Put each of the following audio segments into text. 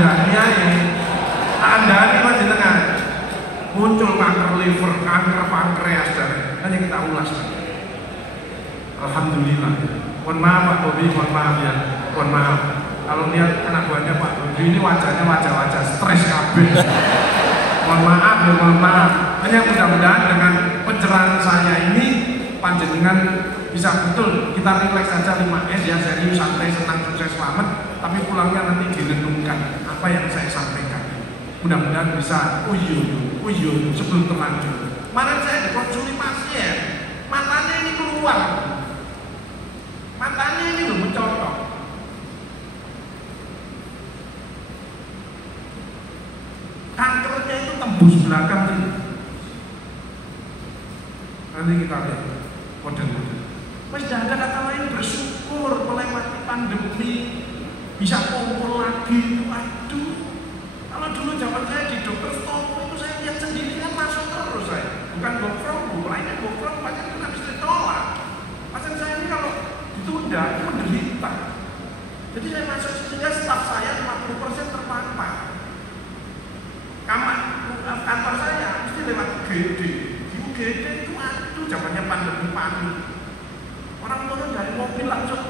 kandani aja, kandani panjenengan muncul kanker liver, kanker pankreas dan hanya kita ulas. Alhamdulillah. Mohon maaf Pak Bobi, mohon maaf ya, mohon maaf. Kalau lihat anak buahnya Pak Bobi ini wajahnya wajah-wajah stres kabeh. Mohon maaf, mohon maaf. Hanya mudah-mudahan dengan pencerahan saya ini panjenengan bisa betul kita relax saja 5S ya, serius, santai, senang, sukses, selamat. Tapi pulangnya nanti direnungkan apa yang saya sampaikan. Mudah-mudahan bisa uyun sebelum terlanjur. Kemarin saya dikonsuli pasien, matanya ini keluar, matanya ini loh mencolok. Kankernya itu tembus belakang ini. Nanti kita lihat model-model. Mas tidak ada kata lain, bersyukur melewati pandemi, bisa kumpul lagi. Waduh, kalau dulu zaman saya di dokter Stopo itu saya lihat sendiri kan masuk terus saya. Bukan go from, lainnya go from, pasien kan habis ditolak. Pasien saya ini kalau ditunda, itu menderita. Jadi saya masuk sehingga staf saya 50% terpapar. Kantor saya mesti lewat UGD. Di UGD itu aduh zamannya pandemi panik. Orang turun dari mobil langsung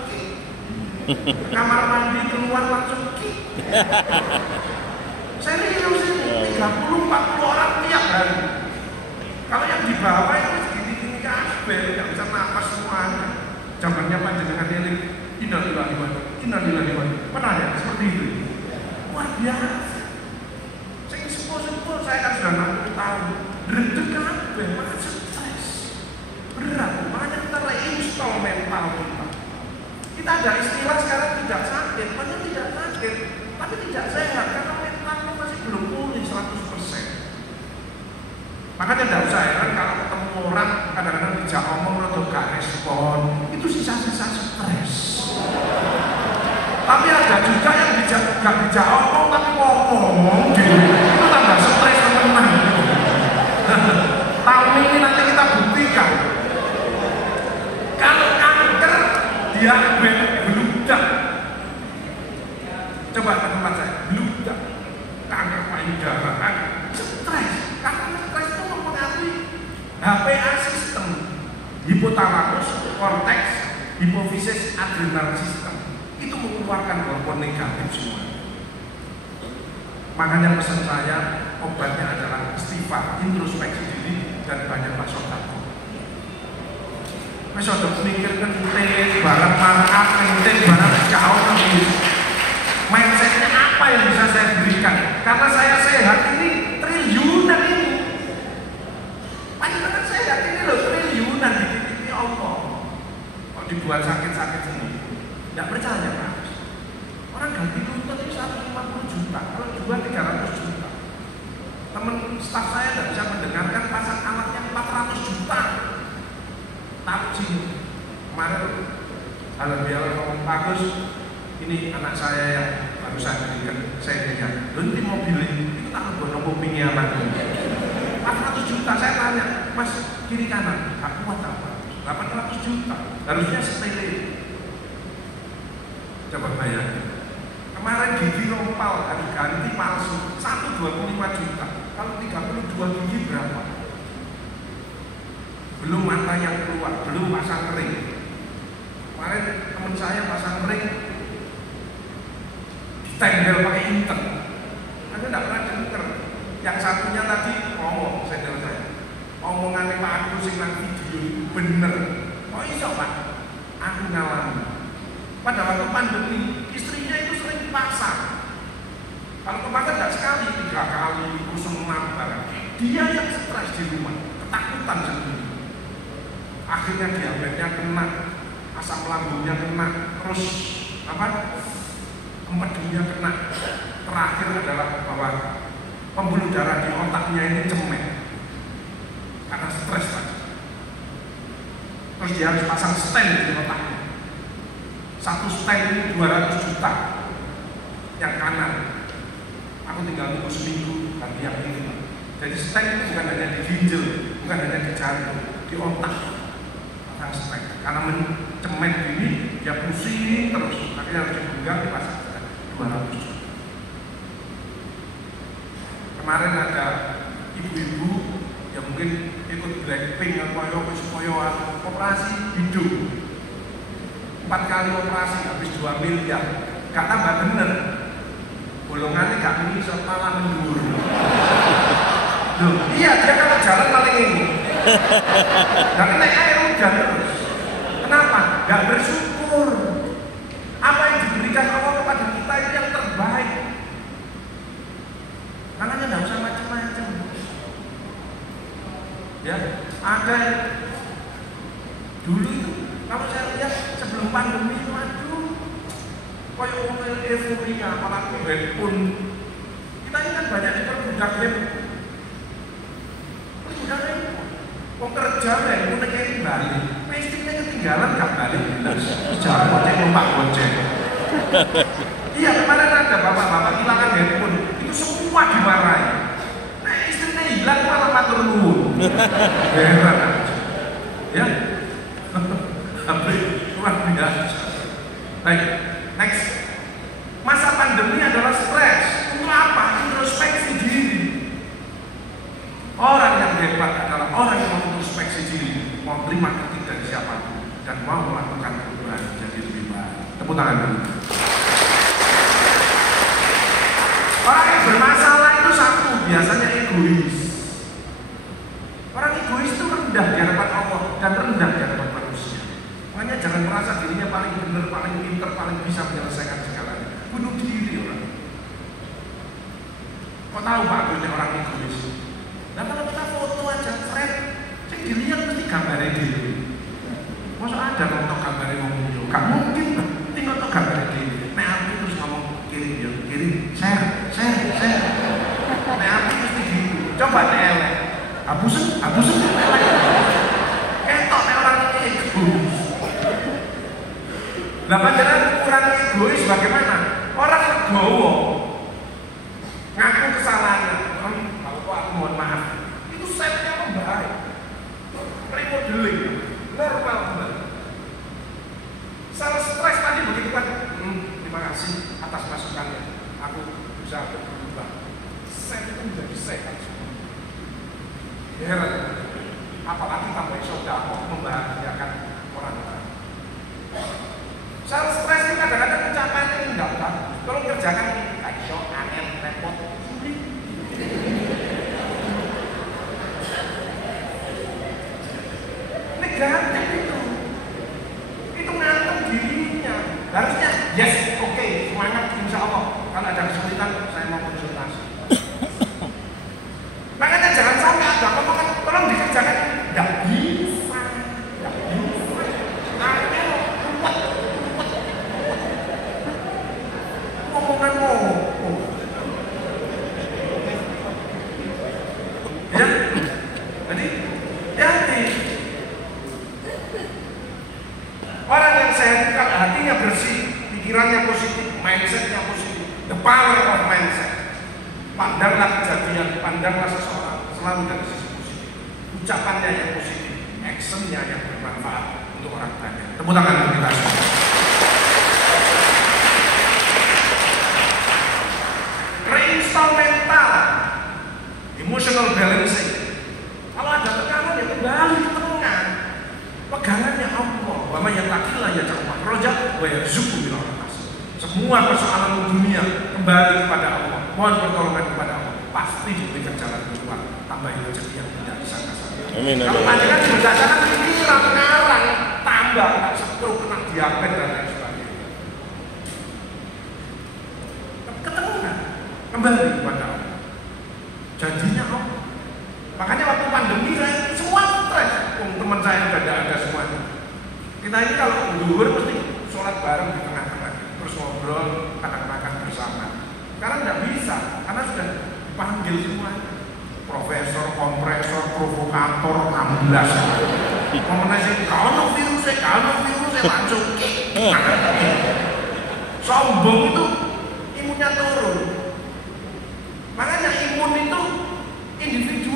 kamar mandi keluar langsung serius ini 30-40 orang tiap hari. Kalau yang di bawah itu segini-gini kabel, nggak bisa napas semuanya. Zamannya panjenengan eling innalillahi wa pernah ya seperti itu. Luar biasa. Sepuh-sepuh saya kan sudah 60 tahun, dredeg kabeh, malah stres, berat, makanya kita reinstall mental kita. Kita ada istilah sekarang tidak sakit, padahal tidak sakit, tapi tidak sehat karena mentalnya masih belum pulih 100%. Makanya tidak usah heran kalau ketemu orang kadang-kadang dijak omong atau gak respon, itu sisa-sisa stres. Tapi ada juga yang gak dijak omong tapi ngomong itu tambah stres teman-teman. Tahun ini nanti kita buktikan kalau kanker diabetes beludak. Coba ke tempat saya, beludak, kanker payudara, stres. Karena stres itu mempengaruhi HPA sistem, hipotalamus, korteks, hipofisis, adrenal sistem. Itu mengeluarkan hormon negatif semua. Makanya pesan saya, obatnya adalah istighfar, introspeksi diri, dan banyak sedekah. Wis ojo mikir kenting, barang marah, kenting, barang jauh terus. Mindsetnya apa yang bisa saya berikan? Karena saya sehat ini triliunan ini. Padahal sehat ini loh triliunan di Allah. Kok dibuat sakit-sakit sendiri? Tidak percaya Pak. Orang ganti lutut itu 150 juta, kalau jual 300 juta. Teman staf saya tidak bisa mendengarkan pasang alatnya 400 juta. Tahu sih, kemarin halal ngomong bagus. Ini anak saya yang baru saya berikan, saya lihat. Nanti mobil itu tak ada kupingnya lagi. 400 juta, saya tanya, Mas kiri kanan, aku kuat apa? 800 juta, harusnya sepele. Coba bayangin. Kemarin gigi rompal ganti palsu 125 juta. Kalau 32 gigi berapa? Belum mata yang keluar, belum pasang ring. Kemarin teman saya pasang ring ditempel pakai inter. Anda tidak pernah dengar. Yang satunya tadi ngomong, sendal saya. Omongannya Pak Agus yang nang video bener. Oh iya Pak, aku ngalami. Pada waktu pandemi, istrinya itu sering dipasang. Kalau kemarin tidak sekali, 3 kali, 06 barang. Dia yang stres di rumah, ketakutan sendiri. Akhirnya diabetesnya kena, asam lambungnya kena, terus empedunya kena. Terakhir adalah bahwa pembuluh darah di otaknya ini cemet karena stres tadi. Terus dia harus pasang stent di otaknya. Satu stent ini 200 juta yang kanan. Aku tinggal nunggu seminggu ganti yang kiri. Jadi stent itu bukan hanya di ginjal, bukan hanya di jantung, di otak. Pasang stent karena mencemet ini dia pusing terus. Akhirnya harus dibuka dipasang 200 juta. Kemarin ada ibu-ibu yang mungkin ikut Blackpink atau supaya operasi hidung 4 kali operasi habis 2 miliar, gak tambah bener, bolongannya gak bisa malah mendur. Loh, iya dia kalau jalan paling ini gak kena air hujan terus. Kenapa? Gak bersyukur. Apa yang diberikan Allah kepada kita itu yang terbaik. Makanya gak usah macam-macam. Ya, ada dulu itu kalau saya lihat sebelum pandemi itu aduh kayak mobil euforia, apalagi handphone. Kita ini kan banyak diperbudak handphone. Perbudak handphone. Mau kerja handphone kirim balik. Istrinya ketinggalan gak balik. Jangan gocek numpak gocek. Iya kemarin ada bapak-bapak hilangan handphone itu semua dimarahi. Nah istrinya hilang malah matur nuwun. Heran aja. Ya. Hampir luar biasa. Baik, next. Masa pandemi adalah stres. Untuk apa? Introspeksi diri. Orang yang hebat adalah orang yang mau introspeksi diri, mau terima kritik dari siapapun, dan mau melakukan perubahan jadi lebih baik. Tepuk tangan dulu. Orang yang bermasalah itu satu, biasanya egois. Orang egois itu rendah di hadapan Allah dan rendah di hadapan manusia. Makanya jangan merasa dirinya paling benar, paling pintar, paling bisa menyelesaikan segalanya. Bunuh diri orang. Kok tahu Pak punya orang egois? Nah kalau kita foto aja, friend, cek dilihat mesti gambarnya diri. Masa ada nonton gambarnya ngomong, gak mungkin lah. Tinggal nonton gambarnya diri. Nek aku terus ngomong kirim, share. Nek aku mesti gitu. Coba elek. Hapusin. Ketok nek orang ini egois. Lah panjenengan ukuran egois bagaimana? Orang legowo ngaku kesalahannya. Kalau aku mohon maaf, itu setnya membaik. Remodeling normal kembali. Salah stres tadi begitu kan? Terima kasih atas masukannya. Aku bisa berubah. Set itu menjadi sehat semua. Heran. Apalagi tambah sodako membahagiakan orang lain. Salah stres itu kadang-kadang pencapaiannya enggak kan? Kalau mengerjakan kayak angin repot, sulit. Negatif itu ngantem dirinya. Harusnya yes, oke, semangat insya Allah. Kalau ada kesulitan saya mau konsultasi. Makanya jangan sampai ada ngomong tolong dikerjakan. Nggak bisa. Akhirnya kuat. Ngomongan ngomong. Ya, jadi hati. Orang yang sehat kan hatinya bersih, pikirannya positif, mindsetnya positif. The power of mindset. Pandanglah kejadian, pandanglah seseorang selalu dari sisi positif. Ucapannya yang positif, actionnya yang bermanfaat untuk orang banyak. Tepuk tangan untuk kita semua. Reinstall mental, emotional balancing. Kalau ada tekanan ya kembali ke tengah. Pegangannya Allah. Wa may yattaqillah yaj'al makhraja wa yarzuqhu min haitsu. Semua persoalan dunia kembali kepada Allah. Mohon pertolongan kepada Allah. Pasti diberikan jalan keluar. Tambah rezeki yang tidak disangka-sangka. Amin. Kalau panjenengan berdasarkan pikiran ngarang, tambah tak sepuluh kena diabetes dan lain sebagainya. Ketemu kan? Kembali kepada Allah. Janjinya Allah. Makanya waktu pandemi saya semua stres. Teman saya sudah ada semuanya. Kita ini kalau zuhur mesti sholat bareng di tengah-tengah, terus ngobrol, makan bersama. Sekarang nggak bisa, karena sudah dipanggil semuanya. Profesor, kompresor, provokator, amblas. Komunikasi, kalau virusnya langsung. Sombong itu imunnya turun. Makanya imun itu individu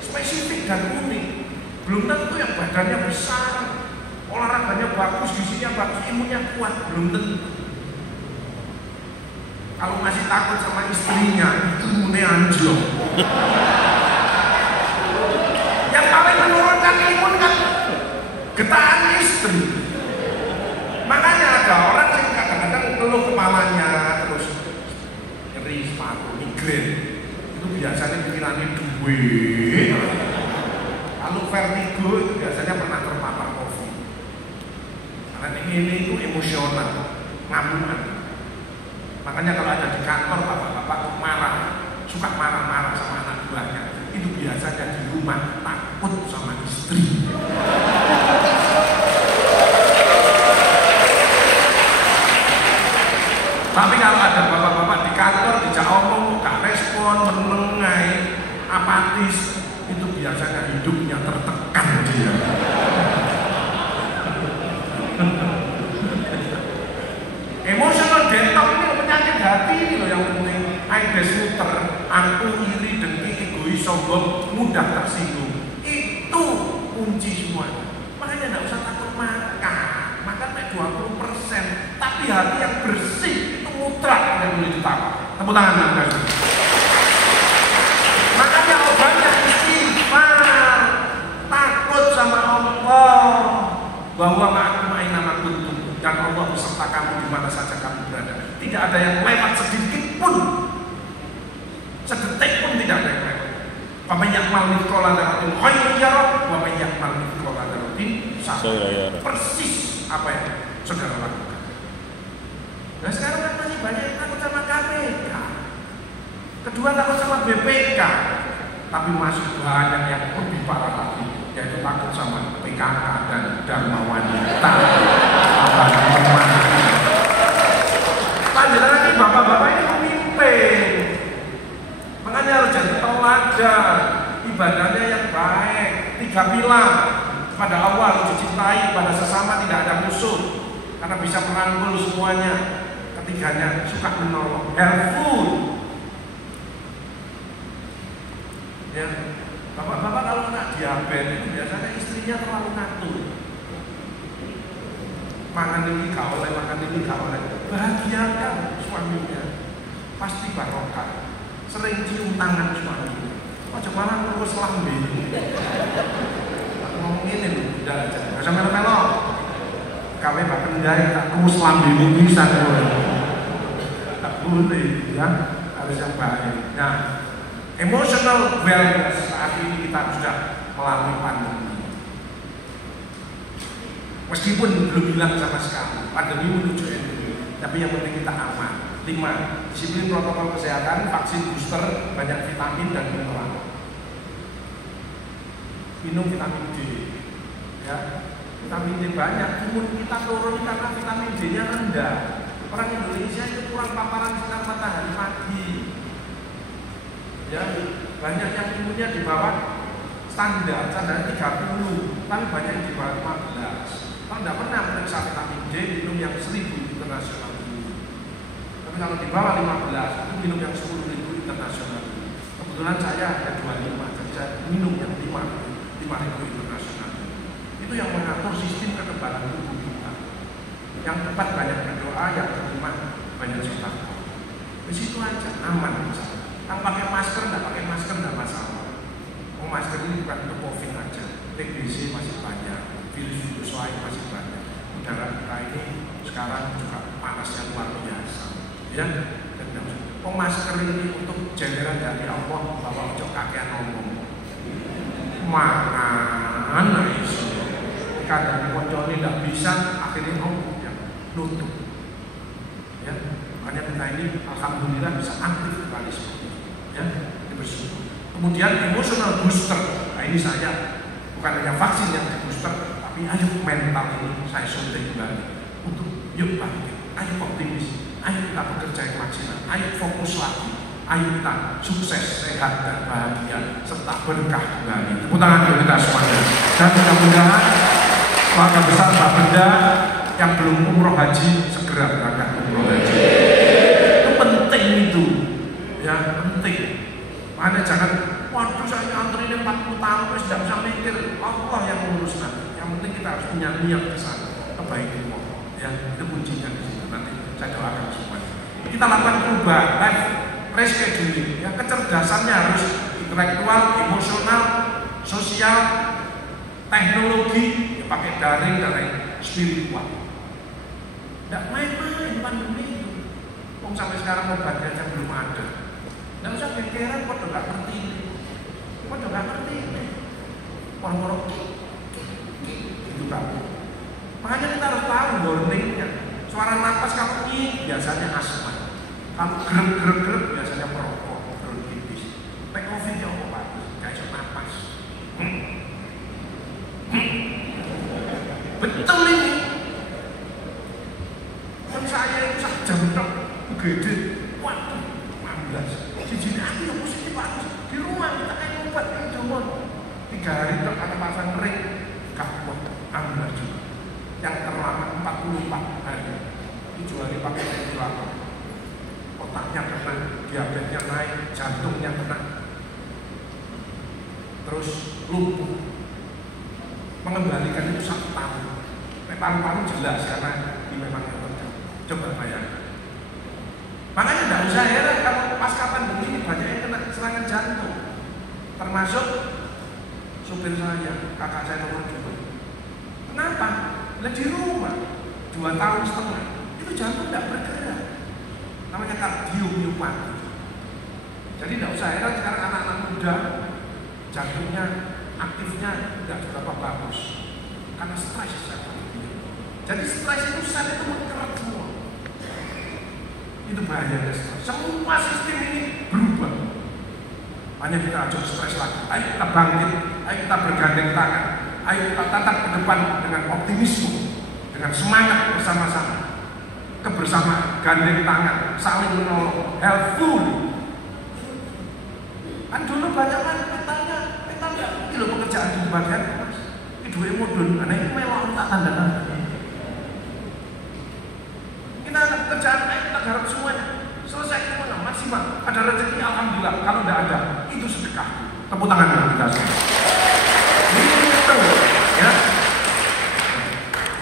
spesifik dan unik. Belum tentu yang badannya besar, olahraganya bagus, gizinya bagus, imunnya kuat, belum tentu. Kalau masih takut sama istrinya, itu imunnya anjlok. Yang paling menurunkan imun kan getaran istri. Makanya ada orang yang kadang-kadang keluh kepalanya, terus nyeri sepatu, migrain. Itu biasanya pikirannya duit. Kalau vertigo itu biasanya pernah terpapar COVID. Karena ini itu emosional, ngamuan. Makanya kalau ada di kantor bapak-bapak marah, suka marah-marah sama anak buahnya, itu biasanya di rumah takut sama istri. Tapi kalau ada bapak-bapak di kantor dijak omong, gak respon, menengai, apatis, itu biasanya hidupnya tertekan dia. Emotional detox ini penyakit hati ini loh yang penting. Aibes muter, angku, iri, dengki, egois, sombong, mudah tersinggung. Itu kunci semuanya. Makanya tidak usah takut makan. Makan 20%, tapi hati yang bersih itu mutlak yang boleh ditawar. Tepuk tangan Anda. Makanya obatnya istighfar, takut sama Allah, bahwa ma'akum aina ma kuntum, dan Allah beserta kamu di mana saja kamu berada. Tidak ada yang lewat sedikit pun, sedetik pun tidak ada yang lewat. Wa may ya'mal mithqala dzarratin khairan yarah, wa may ya'mal mithqala dzarratin syarran. Persis apa yang saudara lakukan. Nah sekarang kan masih banyak yang takut sama KPK, kedua takut sama BPK, tapi masih banyak yang lebih parah lagi, yaitu takut sama PKK dan Dharma Wanita. Lanjutan lagi, bapak-bapak ini pemimpin, makanya harus jadi teladan, ibadahnya yang baik, 3 pilar. Pada awal dicintai, pada sesama tidak ada musuh, karena bisa merangkul semuanya. Ketiganya suka menolong, helpful. Ya, bapak-bapak kalau kena diabetes itu biasanya istrinya terlalu ngatur. Makan ini gak oleh, makan ini gak oleh. Bahagiakan suaminya, pasti barokah. Sering cium tangan suaminya. Oh coba terus lambe. Ngomong ini loh, udah aja. Gak usah melo-melo. Kawe bahkan dari tak terus lambe bisa tak boleh, ya harus yang baik. Nah, emotional wellness saat ini kita sudah melalui pandemi. Meskipun belum hilang sama sekali, pandemi menuju endemi, tapi yang penting kita aman. 5. Disiplin protokol kesehatan, vaksin booster, banyak vitamin dan mineral. Minum vitamin D, ya. Vitamin D banyak, imun kita turun karena vitamin D-nya rendah. Orang Indonesia itu kurang paparan sinar matahari pagi. Ya, banyak yang imunnya di bawah standar 30, tapi banyak yang di bawah 15. Kalau tidak pernah periksa vitamin D, minum yang 1000 internasional dulu. Tapi kalau di bawah 15, itu minum yang 10.000 internasional dulu. Kebetulan saya ada 25, jadi saya minum yang 5.000 internasional dulu. Itu yang mengatur sistem kekebalan tubuh kita. Yang tepat banyak berdoa, yang kelima banyak sedekah. Di situ aja aman bisa. Kalau pakai masker, tidak masalah. Oh, masker ini bukan untuk COVID aja, TBC masih banyak, virus-virus lain masih banyak. Udara kita ini sekarang juga panasnya luar biasa, ya. Oh, masker ini untuk jajaran dari Allah, bahwa ojo kakean ngomong. Mana isu? Kadang koncone tidak bisa, akhirnya ngomong ya, nutup. Ya, makanya kita ini alhamdulillah bisa aktif kembali seperti itu. Ya, bersyukur. Kemudian emotional booster. Nah ini saya bukan hanya vaksin yang di booster, tapi ayo mental ini saya suntik kembali untuk yuk bangkit, ayo optimis, ayo kita bekerja yang maksimal, ayo fokus lagi, ayo kita sukses, sehat dan bahagia serta berkah kembali. Tepuk tangan untuk kita semuanya. Dan mudah-mudahan keluarga besar Bapeda yang belum umroh haji segera berangkat umroh haji. Itu penting itu. Ya, penting. Makanya jangan, waduh saya antri ini 40 tahun, terus tidak bisa mikir. Allah yang mengurus nanti. Yang penting kita harus punya niat ke sana, kebaikan Allah. Ya, itu kuncinya di situ. Nanti saya doakan semuanya. kita lakukan perubahan, life rescheduling. Ya, kecerdasannya harus intelektual, emosional, sosial, teknologi, ya, pakai daring dan spiritual. Tidak main-main pandemi itu. Sampai sekarang obatnya aja belum ada. Tidak usah pikiran, kok nggak ngerti. Kok nggak ngerti. Orang-orang itu kamu. Makanya kita harus tahu warningnya. Suara napas kamu ini biasanya asma. Kamu gerep-gerep biasanya perokok, bronkitis. Nek COVID ya obat, kayak iso napas. Betul ini. Kan saya itu sak jam tok gede. Waduh, 15. Siji aku yang positif bagus. Di rumah kita kayak obat ini jomon. 3 hari tok ada pasang ring. Gak kuat, 16 juga. Yang terlama 44 hari. Dijualnya pakai ventilator. Otaknya kena, diabetesnya naik, jantungnya kena. Terus lumpuh. Mengembalikan itu 1 tahun. Paru-paru jelas karena ini memang yang terjadi. Coba bayangkan. Makanya tidak usah heran kalau pasca pandemi ini banyak yang kena serangan jantung. Termasuk supir saya, kakak saya nomor 2. Kenapa? Nah, di rumah 2,5 tahun itu jantung tidak bergerak. Namanya kardiomiopati. Jadi tidak usah heran sekarang anak-anak muda jantungnya aktifnya tidak seberapa bagus karena stres. Jadi stres itu sel itu mengerat semua. Itu bahaya stres. Semua sistem ini berubah. Hanya kita ajak stres lagi. Ayo kita bangkit, ayo kita bergandeng tangan, ayo kita tatap ke depan dengan optimisme, dengan semangat bersama-sama. Kebersamaan, gandeng tangan, saling menolong, helpful. Kan dulu banyak kan petanya ini loh pekerjaan di bagian mas. Ini 2 modun, karena ini melok tak tanda-tanda. Kita ada pekerjaan, kita garap semuanya. Selesai kita maksimal. Ada rezeki, alhamdulillah. Kalau tidak ada, itu sedekah. Tepuk tangan dulu kita semua. Ini itu, ya.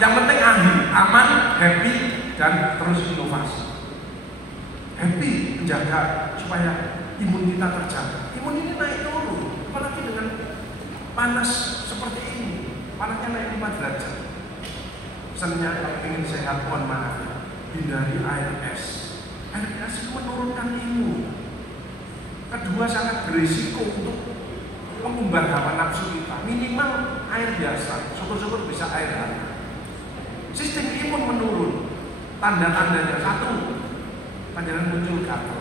Yang penting aman, happy, dan terus inovasi. Happy menjaga supaya imun kita terjaga. Imun ini naik turun, apalagi dengan panas seperti ini. Panasnya naik 5 derajat. Misalnya kalau ingin sehat, mohon maaf, hindari air es. Air es itu menurunkan imun. Kedua, sangat berisiko untuk mengumbar hawa nafsu kita. Minimal air biasa, syukur-syukur bisa air hangat. Sistem imun menurun. Tanda-tandanya 1, panjangan muncul gatal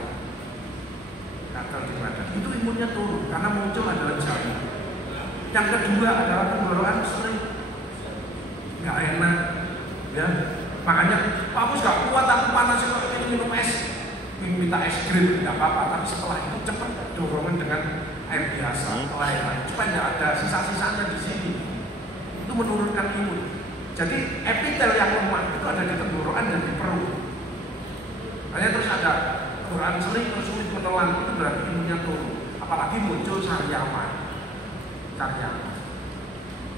di badan. Itu imunnya turun karena muncul adalah jamur. Yang kedua adalah tenggorokan sering, nggak enak, ya. Makanya Pak Bos gak kuat, aku panas kalau ingin minum es, minta es krim tidak apa-apa. Tapi setelah itu cepat dorongan dengan air biasa, lain-lain supaya tidak ada sisa-sisanya di sini. Itu menurunkan imun. Jadi epitel yang lemah itu ada di tenggorokan dan di perut. Hanya terus ada tenggorokan sering terus sulit menelan, itu berarti imunnya turun. Apalagi muncul sariawan.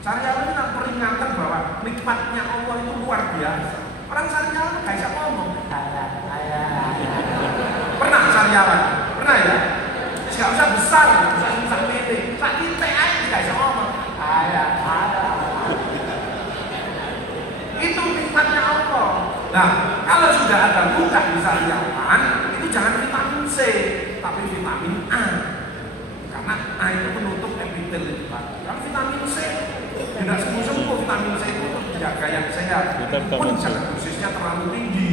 Sariawan itu peringatan bahwa nikmatnya Allah itu luar biasa. Orang sariawan nggak bisa ngomong. Pernah sariawan? Pernah ya? Nggak usah besar, nggak usah susah milih. Sakit teh aja nggak bisa ngomong. Itu nikmatnya Allah. Nah, kalau sudah ada luka di sariawan, itu jangan vitamin C, tapi vitamin A. Karena A itu penutup epitel di badan. Kalau vitamin C tidak sembuh-sembuh, vitamin C itu untuk menjaga yang sehat. Pun jangan dosisnya terlalu tinggi.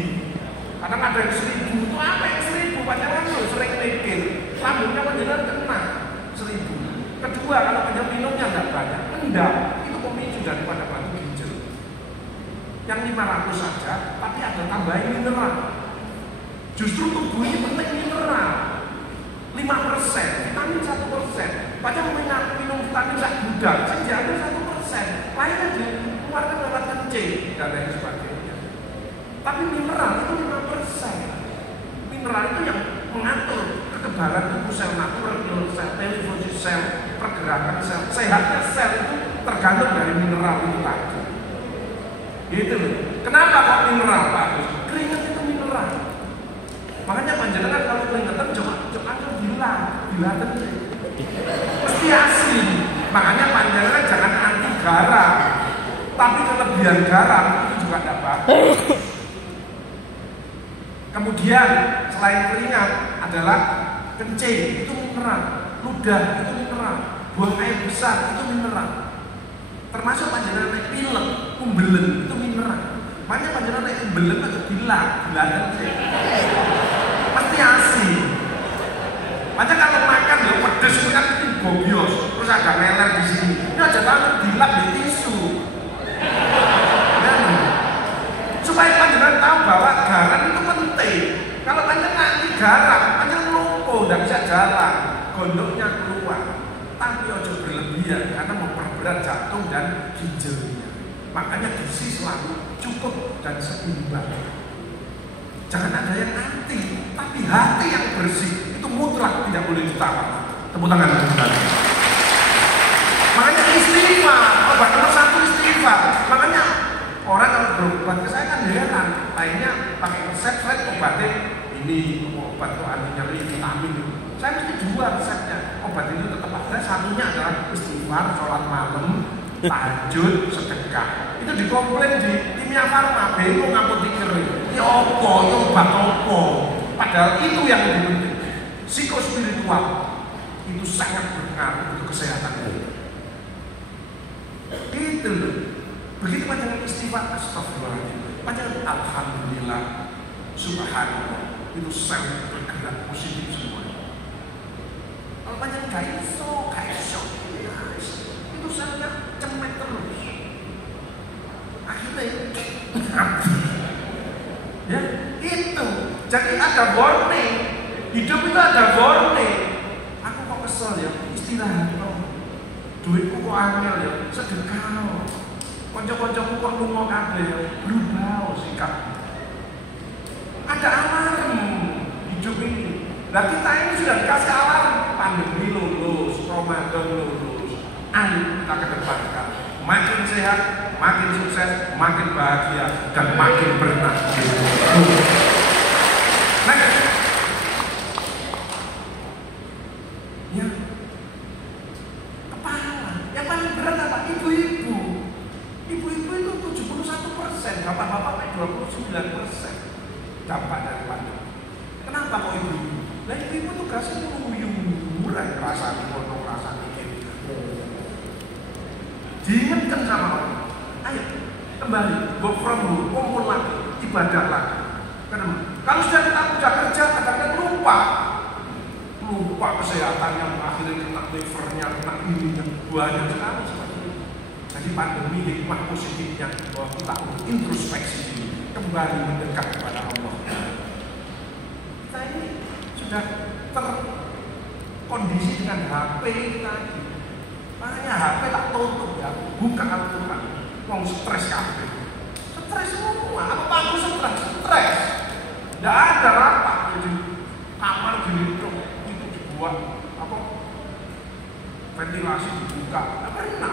Kadang ada yang 1000, itu apa yang 1000? Pacaran lu sering mikir, lambungnya panjangan kena 1000. Kedua, kalau punya minumnya tidak banyak, endam, itu pemicu daripada batu ginjal. Yang 500 saja, tapi ada tambahan mineral. Justru tubuh ini penting mineral. 5%, vitamin 1%. Padahal minum vitamin sak gudang, saya diambil 1%. Lainnya dikeluarkan lewat kencing dan lain sebagainya. Tapi mineral itu 5%. Mineral itu yang mengatur kekebalan tubuh, sel natural, sel perifosis, sel pergerakan sel. Sehatnya sel itu tergantung dari mineral itu tadi. Gitu loh. Kenapa kok mineral bagus? Keringat itu mineral. Makanya dilatih. Mesti asli. Makanya panjenengan jangan anti garam, tapi kelebihan garam itu juga tidak bagus. Kemudian selain keringat adalah kencing, itu mineral, ludah itu mineral, buang air besar itu mineral. Termasuk panjenengan naik pilek, umbelen itu mineral. Makanya panjenengan naik umbelen itu gila kencing. Pasti asli. Makanya kalau makan ya pedes itu kan bobios, terus agak meler di sini. Ini aja tangan dilap di tisu. Supaya panjenengan tahu bahwa garam itu penting. Kalau panjenengan anti garam, panjenengan lumpuh, tidak bisa jalan, gondoknya keluar. Tapi ojo berlebihan karena memperberat jantung dan ginjalnya. Makanya gizi selalu cukup dan seimbang. Jangan ada yang anti, tapi hati yang bersih itu mutlak tidak boleh ditawar. Tepuk tangan teman-teman. Makanya istighfar, obat nomor 1 istighfar. Makanya orang kalau berobat ke saya kan heran, lainnya pakai resep, saya obatnya ini obat tuh anti nyeri, vitamin. Saya mesti jual resepnya. Obat itu tetap ada. Satunya adalah istighfar, sholat malam, tahajud, sedekah. Itu dikomplain di Kimia Farma, bingung ngapun dikeri. Ya opo, ya obat opo. Padahal itu yang lebih penting. Psikospiritual itu sangat berpengaruh untuk kesehatan kita. Gitu loh. Begitu panjangan istighfar, astagfirullahaladzim. Panjangan alhamdulillah, subhanallah. Itu sel bergerak positif semua. Kalau panjangan gak iso, itu selnya cemet terus. Akhirnya ya itu. Jadi ada warning. Hidup itu ada warning. Aku kok kesel ya, istirahat loh. Duitku kok angel ya, sedekah. Konco-koncoku kok lunga kabeh ya, berubah sikap. Ada alarm hidup ini. Nah kita ini sudah dikasih alarm, pandemi lulus, Ramadan lulus. Ayo kita kedepankan. Makin sehat, makin sukses, makin bahagia, dan makin bertakdir. Next. Ya, kepala. Yang paling berat apa? Ibu-ibu. Ibu-ibu itu 71%, bapak-bapak 29% dampak dari pandemi. Kenapa kok ibu-ibu? Nah ibu-ibu tugasnya nguyung-nguyuran, rasanya kono, rasanya ini. Diingatkan sama Allah. Ayo kembali, work from home, kumpul lagi, ibadah lagi. Kenapa? Kalau sudah kita kerja, kadang-kadang lupa kesehatannya, akhirnya kena livernya, kena ininya, banyak sekali seperti itu. Jadi pandemi hikmah positifnya bahwa kita introspeksi diri, kembali mendekat kepada Allah. Kita ini sudah terkondisi dengan HP tadi. Makanya HP tak tutup ya, buka Al-Quran. Mau stres kabeh. Stres semua, apa aku stres? Tidak ada rapat jadi kamar gini dong, itu dibuat apa? Ventilasi dibuka. Tidak pernah.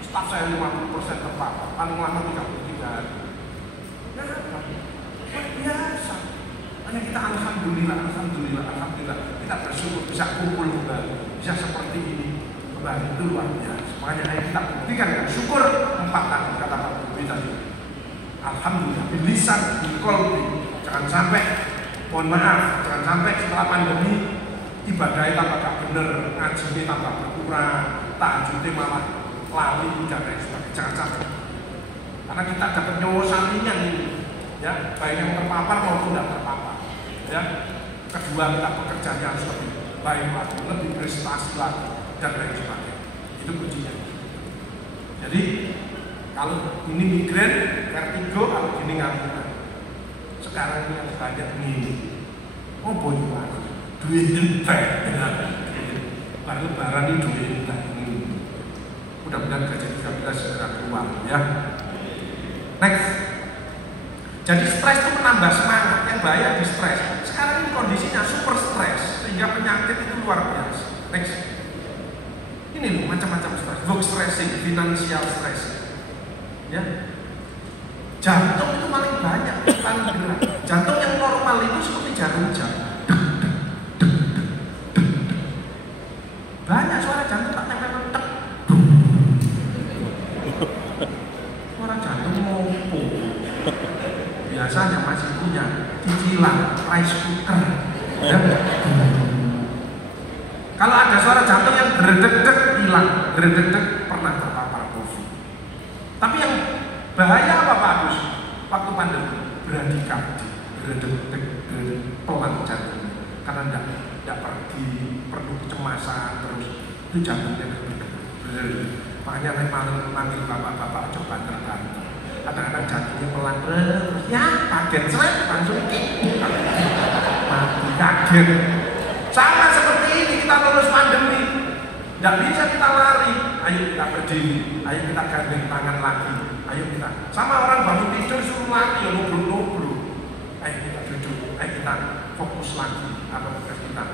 Staf saya 50% terpapar, paling lama 33 hari. Ya apa? Luar biasa. Hanya kita alhamdulillah, kita bersyukur bisa kumpul kembali, bisa seperti ini kembali, itu luar biasa. Makanya ayo kita buktikan ya, syukur 4 tadi kata Pak Budi tadi. Alhamdulillah, bilisan, bikolbi, jangan sampai, mohon maaf, jangan sampai setelah pandemi ibadahnya tambah gak bener, ngajinya tambah berkurang, tahajudnya malah lali dan lain sebagainya. Jangan sampai. Karena kita dapat nyawa sampingan ini, ya, baik yang terpapar maupun tidak terpapar. Ya, kedua kita pekerjaannya harus lebih baik lagi, lebih prestasi lagi dan lain sebagainya. Itu kuncinya. Jadi kalau ini migrain, vertigo, kalau gini ngantuk. Sekarang ini yang banyak nih, oh boleh banget, duit entek, baru lebaran ini duit entek. Mudah-mudahan kerja kita segera keluar ya. Next. Jadi stres itu menambah semangat, yang bahaya di stres. Sekarang ini kondisinya super stres sehingga penyakit itu luar biasa. Next. Ini loh macam-macam stres, work stressing, financial stress. Ya. Jantung itu paling banyak, paling gerak. Jantung yang normal itu seperti jarum jam. biasanya masih punya cicilan rice cooker. Ya. Kalau ada suara jantung yang berdek-dek hilang, berdek-dek pernah terpapar COVID. Tapi yang bahaya apa Pak Agus? Waktu pandemi beradikardi, berdek-dek, pelan jantungnya, karena tidak perlu kecemasan terus itu jantungnya berdetak. Makanya saya manggil bapak-bapak coba terbantu. Kadang-kadang jantungnya pelan terus, ya kaget seret langsung mati kaget. Sama seperti ini kita lulus pandemi, tidak bisa kita lari. Ayo kita berdiri, ayo kita gandeng tangan lagi, ayo kita. Sama orang bangun tidur suruh lagi, ya ngobrol-ngobrol. Ayo kita duduk, ayo kita fokus lagi apa tugas kita.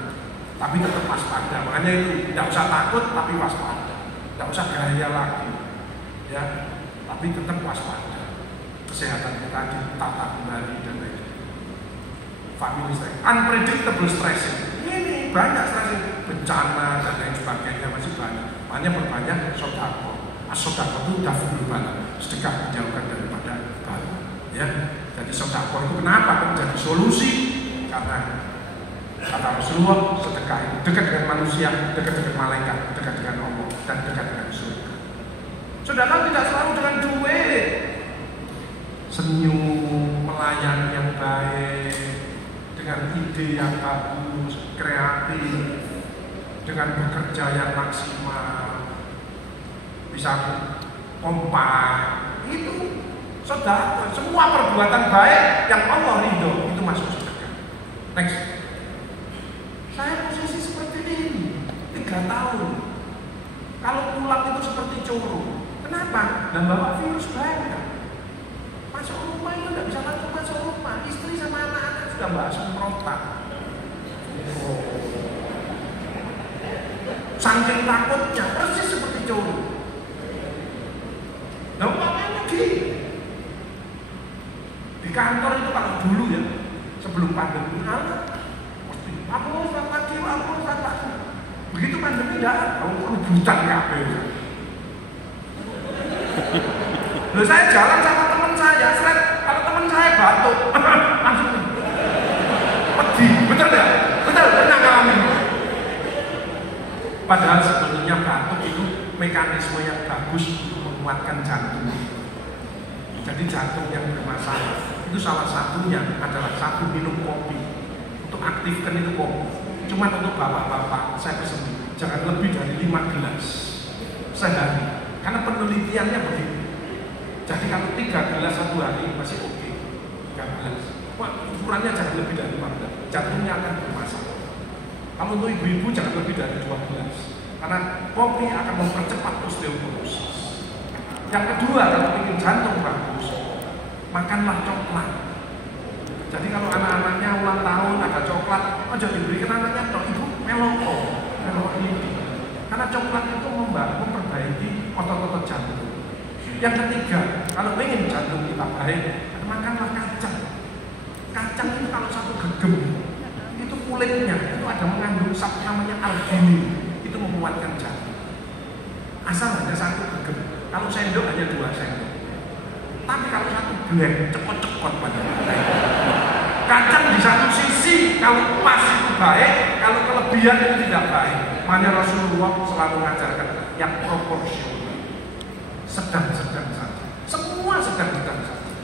Tapi tetap waspada. Makanya itu tidak usah takut, tapi waspada. Tidak usah gaya lagi, ya. Tapi tetap waspada. Kesehatan kita ditata kembali dan lain. Family stress, unpredictable stressing. Ini banyak stressing, bencana dan lain sebagainya masih banyak. Makanya berbanyak sodako. Sodako itu daful bala, sedekah menjauhkan daripada bala. Ya, jadi sodako itu kenapa menjadi solusi? Karena kata Rasulullah, sedekah itu dekat dengan manusia, dekat dengan malaikat, dekat dengan Allah, dan dekat dengan surga. Sedekah tidak selalu dengan duit. Senyum, melayani yang baik, dengan ide yang bagus, kreatif, dengan bekerja yang maksimal, bisa kompak, itu sedekah. Semua perbuatan baik yang Allah ridho itu masuk sedekah. Next. Saya posisi seperti ini 3 tahun. Kalau pulang itu seperti coro. Kenapa? Dan bawa virus banyak. Masuk rumah itu tidak bisa langsung masuk rumah. Istri sama anak-anak sudah mbak semprotan. Saking takutnya, persis seperti coro. Nah, umpamanya di kantor itu kalau dulu ya, sebelum pandemi, aku Ustaz pagi. Begitu pandemi tidak, kamu rebutan kabeh. Loh, saya jalan sama teman saya, kalau teman saya batuk, langsung pedih, betul ya? Betul, pernah ngalamin. Padahal sebetulnya batuk itu mekanisme yang bagus untuk menguatkan jantung. Jadi jantung yang bermasalah itu salah satunya adalah satu minum kopi. Untuk aktifkan itu kopi. Cuma untuk bapak-bapak saya pesan jangan lebih dari 5 gelas sehari. Karena penelitiannya begitu. Jadi kalau 3 gelas 1 hari masih oke. 3 gelas. Wah, ukurannya jangan lebih dari 5 gelas. Jantungnya akan bermasalah. Kalau untuk ibu-ibu jangan lebih dari 2 gelas. Karena kopi akan mempercepat osteoporosis. Yang kedua, kalau ingin jantung bagus, makanlah coklat. Jadi kalau anak-anaknya ulang tahun ada coklat, jangan diberikan anaknya toh, ibu meloko ini. Karena coklat itu memperbaiki otot-otot jantung. Yang ketiga, kalau ingin jantung kita baik, makanlah kacang. Kacang itu kalau satu gegem, itu kulitnya itu ada mengandung zat namanya albumin, itu menguatkan jantung. Asal hanya satu gegem. Kalau sendok hanya 2 sendok. Tapi kalau satu blend, cekot-cekot pada kacang di satu sisi kalau pas itu baik, kalau kelebihan itu tidak baik. Makanya Rasulullah selalu mengajarkan yang proporsional, sedang-sedang saja. Semua sedang-sedang saja.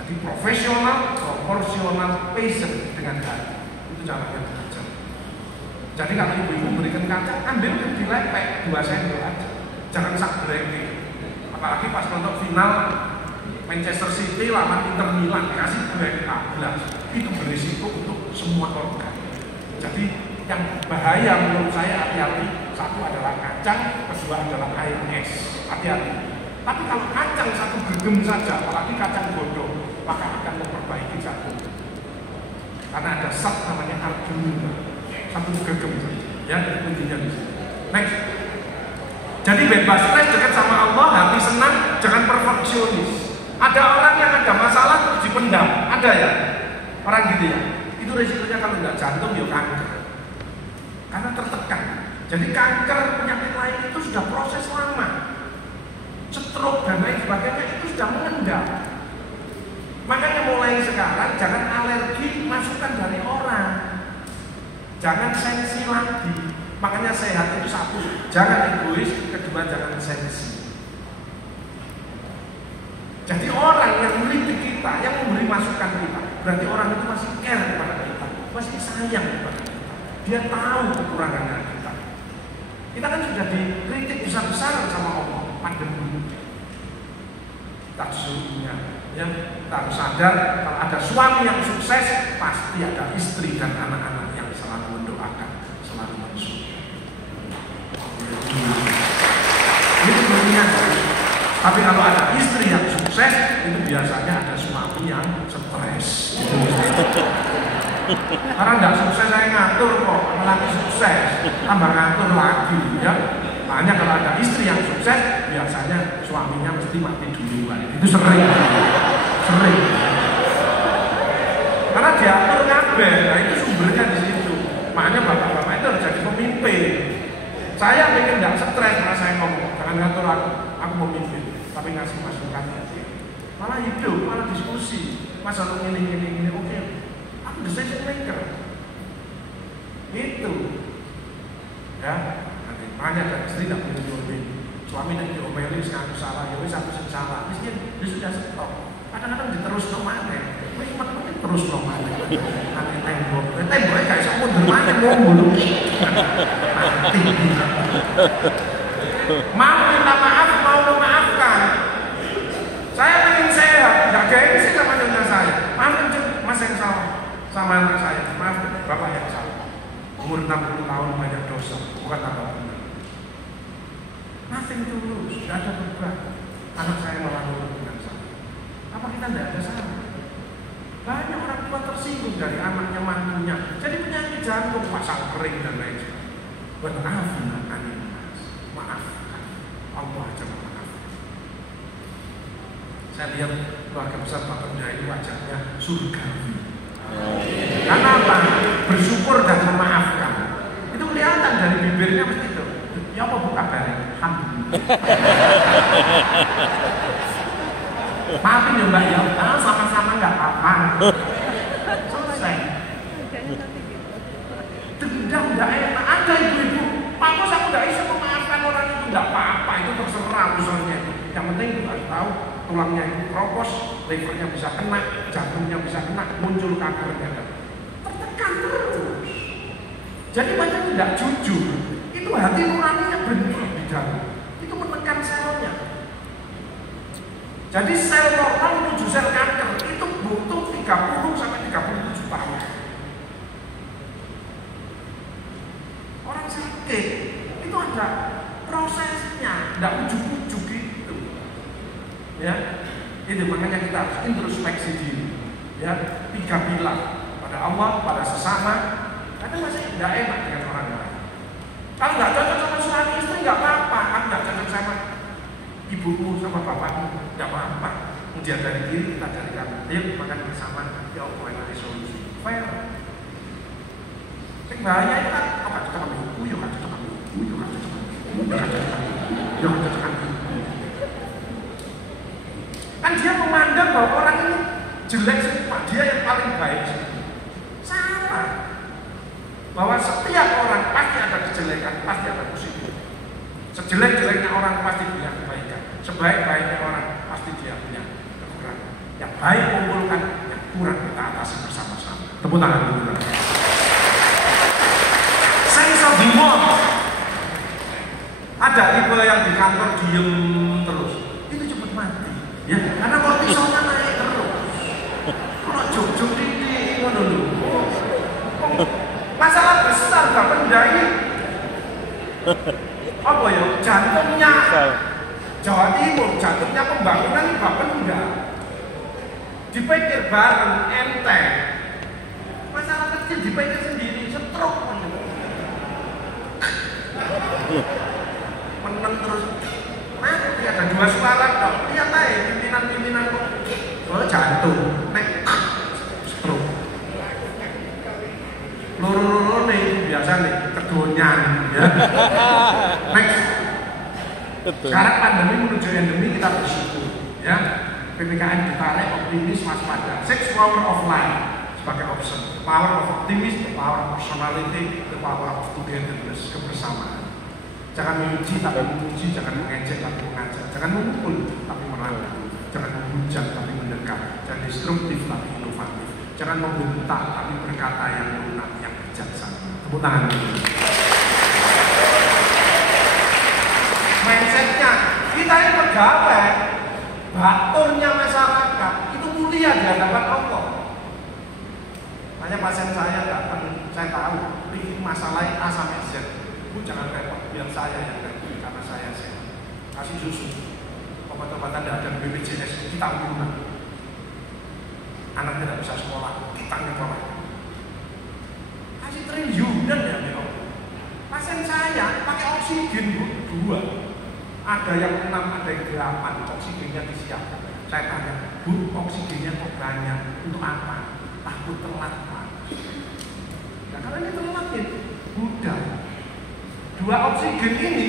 Jadi profesional, proporsional, patient dengan hati. Itu caranya belajar. Jadi kalau ibu-ibu berikan kacang, ambil dilepek 2 sendok aja. Jangan sak brengking. Apalagi pas nonton final Manchester City lawan Inter Milan dikasih brengking 14, itu berisiko untuk semua organ. Jadi yang bahaya menurut saya hati-hati. Satu adalah kacang, kedua adalah air es. Hati-hati. Tapi kalau kacang satu gegem saja, apalagi kacang bodoh, maka akan memperbaiki jantung. Karena ada zat namanya albumin. Satu gegem saja. Ya, intinya di sini. Next. Jadi bebas stres, dekat sama Allah, hati senang, jangan perfeksionis. Ada orang yang ada masalah terus dipendam, ada ya? Orang gitu ya? Itu resikonya kalau nggak jantung ya kanker. Karena tertekan. Jadi kanker, penyakit lain itu sudah proses lama. Stroke dan lain sebagainya itu sudah mengendap. Makanya mau jangan alergi masukan dari orang. Jangan sensi lagi. Makanya sehat itu satu, jangan egois, kedua jangan sensi. Jadi orang yang mengkritik kita, yang memberi masukan kita, berarti orang itu masih care kepada kita, masih sayang kepada kita. Dia tahu kekurangan kita. Kita kan sudah dikritik besar-besaran sama Allah, pandemi. Tak sesungguhnya, ya, kita harus sadar kalau ada suami yang sukses, pasti ada istri dan anak-anak yang selalu mendoakan, selalu mensupport. Ini dunia. Tapi kalau ada istri yang sukses, itu biasanya ada suami yang stres. Karena nggak sukses saya ngatur kok, apalagi sukses tambah ngatur lagi, ya. Makanya kalau ada istri yang sukses, biasanya suaminya mesti mati duluan. Itu sering. Karena diatur kabeh, nah itu sumbernya di situ. Makanya bapak-bapak itu harus jadi pemimpin. Saya pengen nggak stres karena saya ngomong, jangan ngatur aku memimpin, tapi ngasih masukan. Malah hidup, malah diskusi, masa lu ini, oke. Aku decision maker. Itu, ya. Nanti banyak dan istri tidak boleh diomelin. Suami dan diomelin, aku salah, ya wis aku salah. Mestinya dia sudah stop. Kadang-kadang diterus nomane, wis mati terus nomane. Nanti temboknya kayak iso mundur mana mau mundur. Mati. Mau minta maaf, mau memaafkan. Saya ingin sehat, nggak gengsi sama nyonya saya. Maafkan mas yang salah sama anak saya. Maaf, bapak yang salah. Umur 60 tahun banyak dosa, bukan tambah benar. Nothing to lose, nggak ada beban. Anak saya malah nurut dengan saya. Apa kita tidak ada salah? Banyak orang tua tersinggung dari anaknya, mantunya. Jadi penyakit jantung, pasang kering dan lain sebagainya. Berafin animas, maafkan. Allah aja maafkan. Saya lihat keluarga besar Pak Pendeta itu wajahnya surgawi. Karena apa? Bersyukur dan memaafkan. Itu kelihatan dari bibirnya mesti itu. Ya apa buka bareng? Alhamdulillah. Maafin ya Mbak ya, sama-sama nggak apa-apa. Selesai. Dendam nggak enak. Ada ibu-ibu, Pak Bos aku nggak bisa memaafkan orang itu, nggak apa-apa, itu terserah urusannya. Yang penting harus tahu tulangnya itu keropos, levernya bisa kena, jantungnya bisa kena, muncul kankernya. Tertekan terus. Jadi macam tidak jujur. Itu hati nuraninya bentrok di dalam. Itu menekan selnya. Jadi sel normal menuju sel kanker itu butuh 30 sampai 37 tahun. Orang sakit itu ada prosesnya, tidak ujuk-ujuk gitu. Ya, itu makanya kita harus introspeksi diri. Ya, 3 pilar pada Allah, pada sesama. Karena masih tidak enak dengan orang lain. Kalau nggak cocok sama suami istri nggak apa-apa, kan nggak cocok sama ibumu sama bapakmu, tidak apa-apa. Dia dari diri, kita dari kamu. Ayo makan bersama, ya Allah yang ada solusi. Fair. Yang bahaya itu kan, apa cocok sama ibu, ya kan cocok sama ibu, ya kan cocok sama ibu, ya kan cocok sama ibu, ya kan cocok sama ibu. Kan dia memandang bahwa orang ini jelek semua, dia yang paling baik. Salah. Bahwa setiap orang pasti ada kejelekan, pasti ada positif. Sejelek-jeleknya orang pasti punya kebaikan. Sebaik-baiknya orang pasti dia punya kekurangan. Yang baik kumpulkan, yang kurang kita atasi bersama-sama. Tepuk tangan dulu. Sense of humor. Ada tipe yang di kantor diem terus, itu cepat mati. Ya, karena kortisolnya naik terus. Kalau jog-jog ini, dulu. Masalah besar Pak Pendai. Apa ya? Jantungnya Jawa Timur, jantungnya pembangunan Bapenda. Dipikir bareng, enteng. Masalah kecil dipikir sendiri, stroke. Menang terus. Nanti ada 2 suara dong. Lihat aja pimpinan-pimpinan kok. Oh jantung, nek stroke. Loro-loro nih biasa nih kedonyan ya. Next. Betul. Sekarang pandemi menuju endemi kita bersyukur ya. PPKN ditarik, optimis, waspada. 6 power of life sebagai option. Power of optimis, the power of personality, the power of togetherness, kebersamaan. Jangan memuji tapi memuji, jangan mengejek tapi mengajak, jangan memukul tapi merangkul, jangan menghujat tapi mendekat, jangan destruktif tapi inovatif, jangan membentak tapi berkata yang lunak, yang bijaksana. Tepuk tangan. Mindsetnya kita ini pegawai, baturnya masyarakat itu mulia di hadapan Allah. Hanya pasien saya datang, saya tahu ini masalahnya A sampai Z. Bu jangan repot, biar saya yang repot karena saya sehat. Kasih susu, obat-obatan dan BPJS kita urunan. Anak tidak bisa sekolah, kita nyekolah. Kasih triliunan ya Allah. Pasien saya pakai oksigen Bu, 2. Ada yang 6, ada yang 8, oksigennya disiapkan. Saya tanya, Bu, oksigennya kok banyak? Untuk apa? Takut telat Pak. Nah kalau ini telat ya, udah. 2 oksigen ini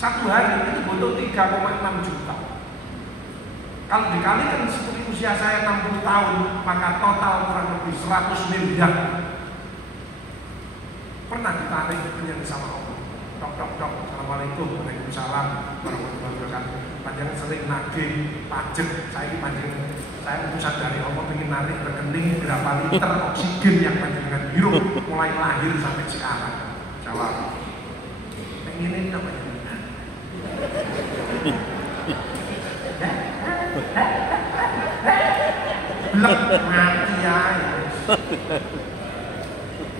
1 hari itu butuh 3,6 juta. Kalau dikalikan seperti usia saya 60 tahun, maka total kurang lebih 100 miliar. Pernah ditarik penyanyi sama Allah. Dok, assalamualaikum, waalaikumsalam, warahmatullahi wabarakatuh. Panjangan sering nagih pajak, saya utusan dari Allah ingin narik rekening berapa liter oksigen yang panjangan hirup mulai lahir sampai sekarang. Jawab. Ini namanya blek mati ya.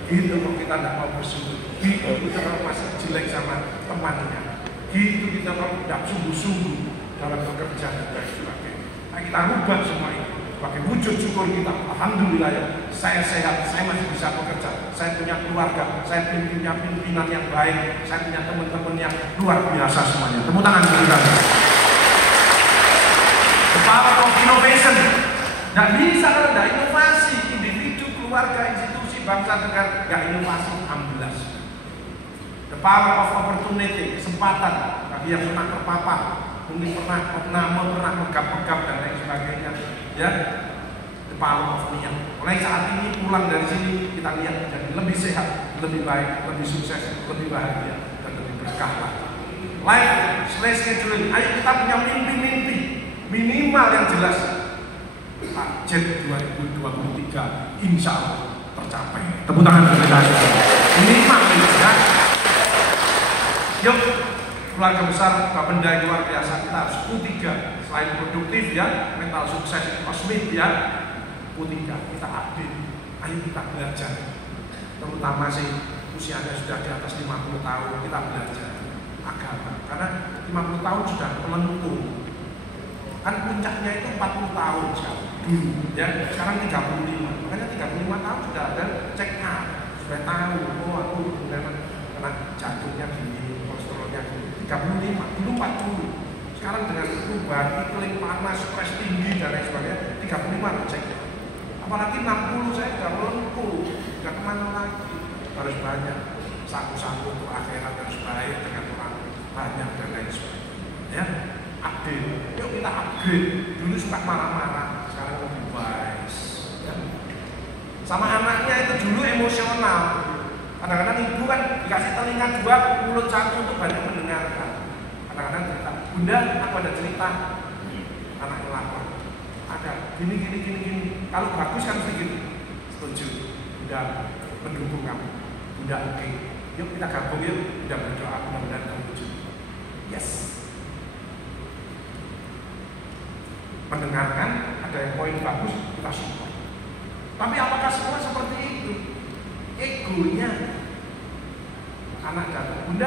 Gitu kok kita tidak mau bersungguh. Gitu kita kalau masih jelek sama temannya. Gitu kita kalau tidak sungguh-sungguh dalam bekerja dan lain sebagainya. Nah, kita rubah semua ini sebagai wujud syukur kita. Alhamdulillah ya, saya sehat, saya masih bisa bekerja, saya punya keluarga, saya punya pimpinan yang baik, saya punya teman-teman yang luar biasa semuanya. Tepuk tangan bagi kami. The power of innovation. Tidak bisa kalau tidak inovasi, individu, keluarga, institusi, bangsa, negara, tidak inovasi, amblas. The power of opportunity, kesempatan bagi yang pernah terpapar, mungkin pernah megap-megap dan lain sebagainya. Ya, the power of niat. Mulai saat ini pulang dari sini kita lihat jadi lebih sehat, lebih baik, lebih sukses, lebih bahagia dan lebih berkah lagi. Life slash scheduling. Ayo kita punya mimpi-mimpi minimal yang jelas. Target 2023 insya Allah tercapai. Tepuk tangan bagi kita. Minimal ya. Yuk, keluarga besar Bapenda yang luar biasa kita harus U3. Selain produktif ya, mental sukses, kosmik ya, U3 kita update. Ayo kita belajar. Terutama sih usianya sudah di atas 50 tahun kita belajar agama. Karena 50 tahun sudah melengkung. Kan puncaknya itu 40 tahun dulu ya. Sekarang 35. Makanya 35 tahun sudah ada check up, sudah tahu oh aku karena jantungnya gini, kolesterolnya gini. 35, dulu 40. Sekarang dengan perubahan iklim panas, stres tinggi dan lain sebagainya, 35 cek. Apalagi 60 saya sudah melengkung, nggak kemana lagi. Harus banyak saku-saku untuk akhirat harus baik dengan orang banyak dan lain sebagainya. Ya, update. Yuk kita upgrade. Dulu suka marah-marah, sekarang lebih wise. Ya. Sama anaknya itu dulu emosional. Kadang-kadang ibu kan dikasih telinga 2, mulut 1 untuk banyak mendengarkan. Kadang-kadang cerita, Bunda, aku ada cerita. Anaknya lapor. Ada gini. Kalau bagus kan sedikit. Setuju. Bunda mendukung kamu. Bunda oke. Yuk kita gabung yuk. Bunda berdoa mudah-mudahan kamu lucu. Yes. Mendengarkan, ada yang poin bagus, kita support. Tapi apakah semua seperti itu? Egonya anak datang, Bunda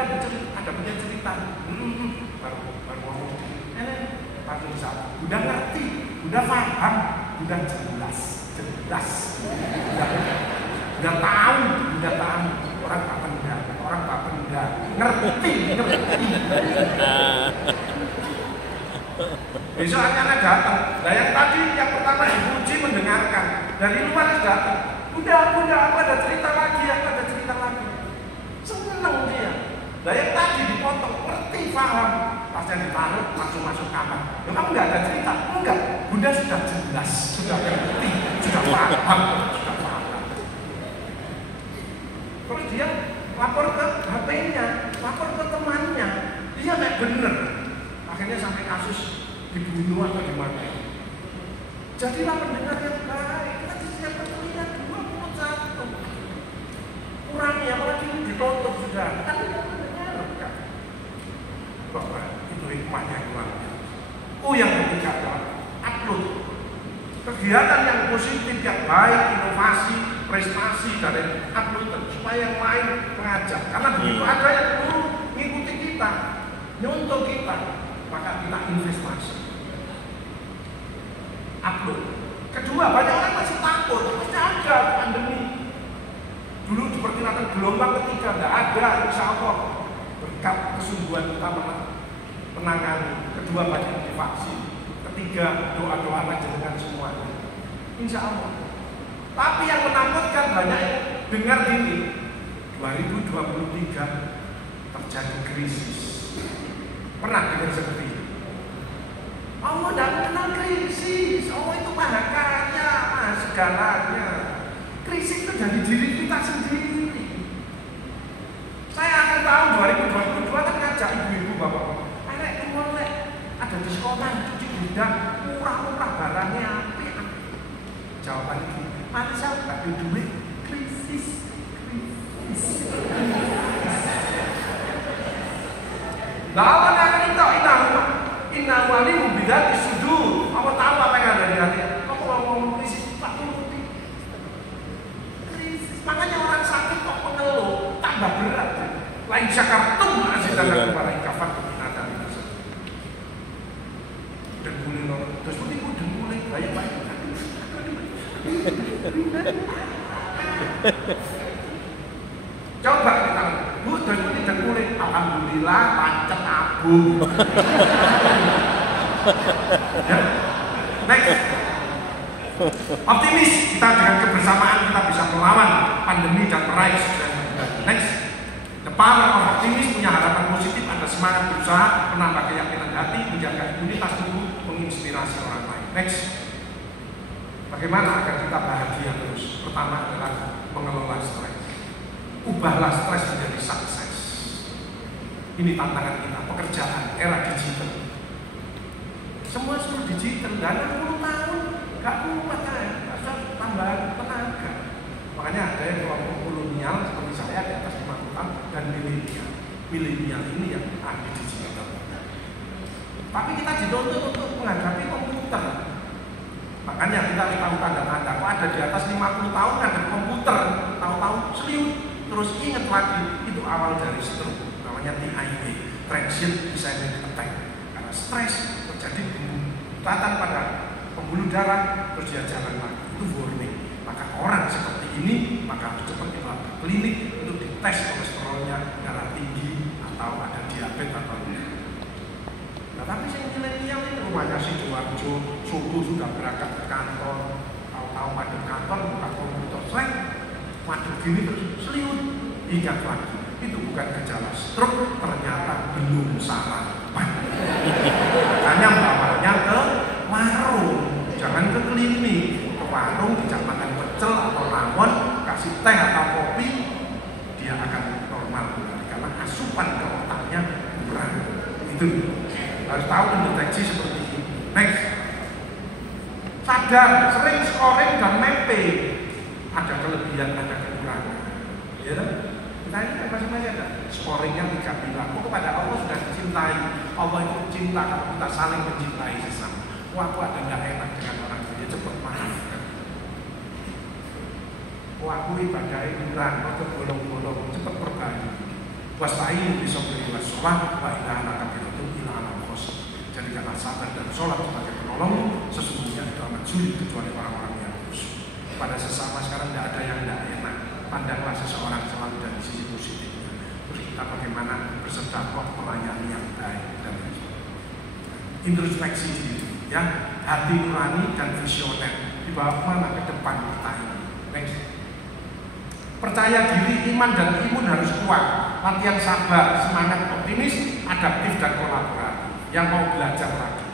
ada punya cerita, baru ngomong, baru bisa, Bunda ngerti, Bunda paham, Bunda jelas, Bunda tahu, orang Bapenda, ngerti. Besok anak datang, nah yang tadi yang pertama dipuji mendengarkan, dari luar datang, Bunda, aku ada cerita lagi. Seneng dia. Nah yang tadi dipotong, ngerti, paham. Pas yang ditaruh, langsung masuk kamar. Ya kamu nggak ada cerita? Enggak. Bunda sudah jelas, sudah ngerti, sudah paham, sudah paham. Terus dia lapor ke HP-nya, lapor ke temannya, dia nggak bener. Akhirnya sampai kasus dibunuh atau dimana. Jadilah pendengar yang baik. Kita disiapkan telinga 21. Kurangi, apalagi ditutup sudah. Kan tidak mendengarkan. Bapak, itu hikmahnya yang luar biasa. Yang ketiga adalah upload. Kegiatan yang positif, yang baik, inovasi, prestasi dari upload supaya yang lain mengajak. Karena begitu ada yang dulu mengikuti kita, nyontoh kita, maka kita investasi. Upload. Kedua, banyak orang masih takut, masih ada pandemi. Dulu diperkirakan gelombang ketiga, tidak ada, insya Allah berkat kesungguhan kita menangani. Kedua, banyak divaksin. Ketiga, doa-doa aja dengan semuanya, insya Allah. Tapi yang menakutkan banyak yang dengar gini, 2023 terjadi krisis. Pernah dengar seperti itu? Allah tidak mengenal krisis. Allah itu maha kaya, maha segalanya. Krisis itu dari diri kita sendiri. Saya akhir tahun 2022 kan ngajak ibu-ibu bapak-bapak, arek mulai ada diskonan cuci gudang, murah-murah barangnya apik. Jawaban ini, mari saya nggak ada duit, krisis. Lawan akan itu inna walimu bidati sudur. Apa tahu apa yang ada di hati? Aku kalau ngomong krisis tak turuti. Krisis. Makanya orang sakit kok mengeluh tambah berat. Lain syakartum azidannakum wa lain kafartum binadami. Dan mulai terus putih udah mulai baik-baik. Coba kita, Bu, dan mulai alhamdulillah pancet abung. Ya. Next. Optimis, kita dengan kebersamaan kita bisa melawan pandemi dan meraih sukses. Next. The power of optimis punya harapan positif, ada semangat berusaha, menambah keyakinan hati, menjaga imunitas tubuh, menginspirasi orang lain. Next. Bagaimana agar kita bahagia terus? Pertama adalah mengelola stres. Ubahlah stres menjadi sukses. Ini tantangan kita, pekerjaan, era digital. Semua sudah digital, dan 60 tahun gak kuat kan, asal tambahan tenaga. Makanya ada yang kelompok kolonial seperti saya di atas 50 tahun dan milenial. Milenial ini yang ahli digital. Tapi kita dituntut untuk menghadapi komputer. Makanya kita harus tahu tanda-tanda. Kok ada di atas 50 tahun ada komputer, tahu-tahu seliut. Terus ingat lagi, itu awal dari stroke, namanya TIA, Transient Ischemic Attack. Karena stres terjadi bengkak pada pembuluh darah, terus dia jalan lagi. Itu warning. Maka orang seperti ini, maka harus cepat dibawa ke klinik untuk dites kolesterolnya, darah tinggi, atau ada diabetes atau tidak. Nah, tapi yang milenial ini rumahnya si Juwarjo, subuh sudah berangkat ke kantor, tahu-tahu pada kantor buka komputer, waduh gini terus seliut, ingat lagi itu bukan gejala stroke, ternyata belum sarapan. Makanya bawanya ke warung, jangan ke klinik. Ke warung tidak makan pecel atau rawon, kasih teh atau kopi, dia akan normal kembali karena asupan ke otaknya kurang. Itu harus tahu mendeteksi seperti itu. Next, sadar sering scoring dan mapping. Ada kelebihan, ada kekurangan. Ya, kita ini kan masing-masing ada scoringnya 3 bilang. Kepada Allah sudah dicintai. Allah itu cinta kalau kita saling mencintai sesama. Wah, aku ada nggak enak dengan orang dia cepat maafkan. Wah, aku ibadahnya kurang, aku bolong-bolong, cepat perbaiki. Wasta'inu bisabri wassalah wa innaha lakabiratun illa 'alal khashi'in. Jadi karena sabar dan sholat sebagai penolong, sesungguhnya itu amat sulit kecuali orang-orang yang khusyuk. Pada sesama sekarang tidak ada yang tidak enak. Pandanglah seseorang selalu dari sisi positifnya. Terus kita bagaimana bersedekah, melayani yang baik dan introspeksi diri, ya, hati nurani dan visioner. Dibawa mana ke depan kita ini? Next. Percaya diri, iman dan imun harus kuat. Latihan sabar, semangat optimis, adaptif dan kolaboratif. Yang mau belajar lagi,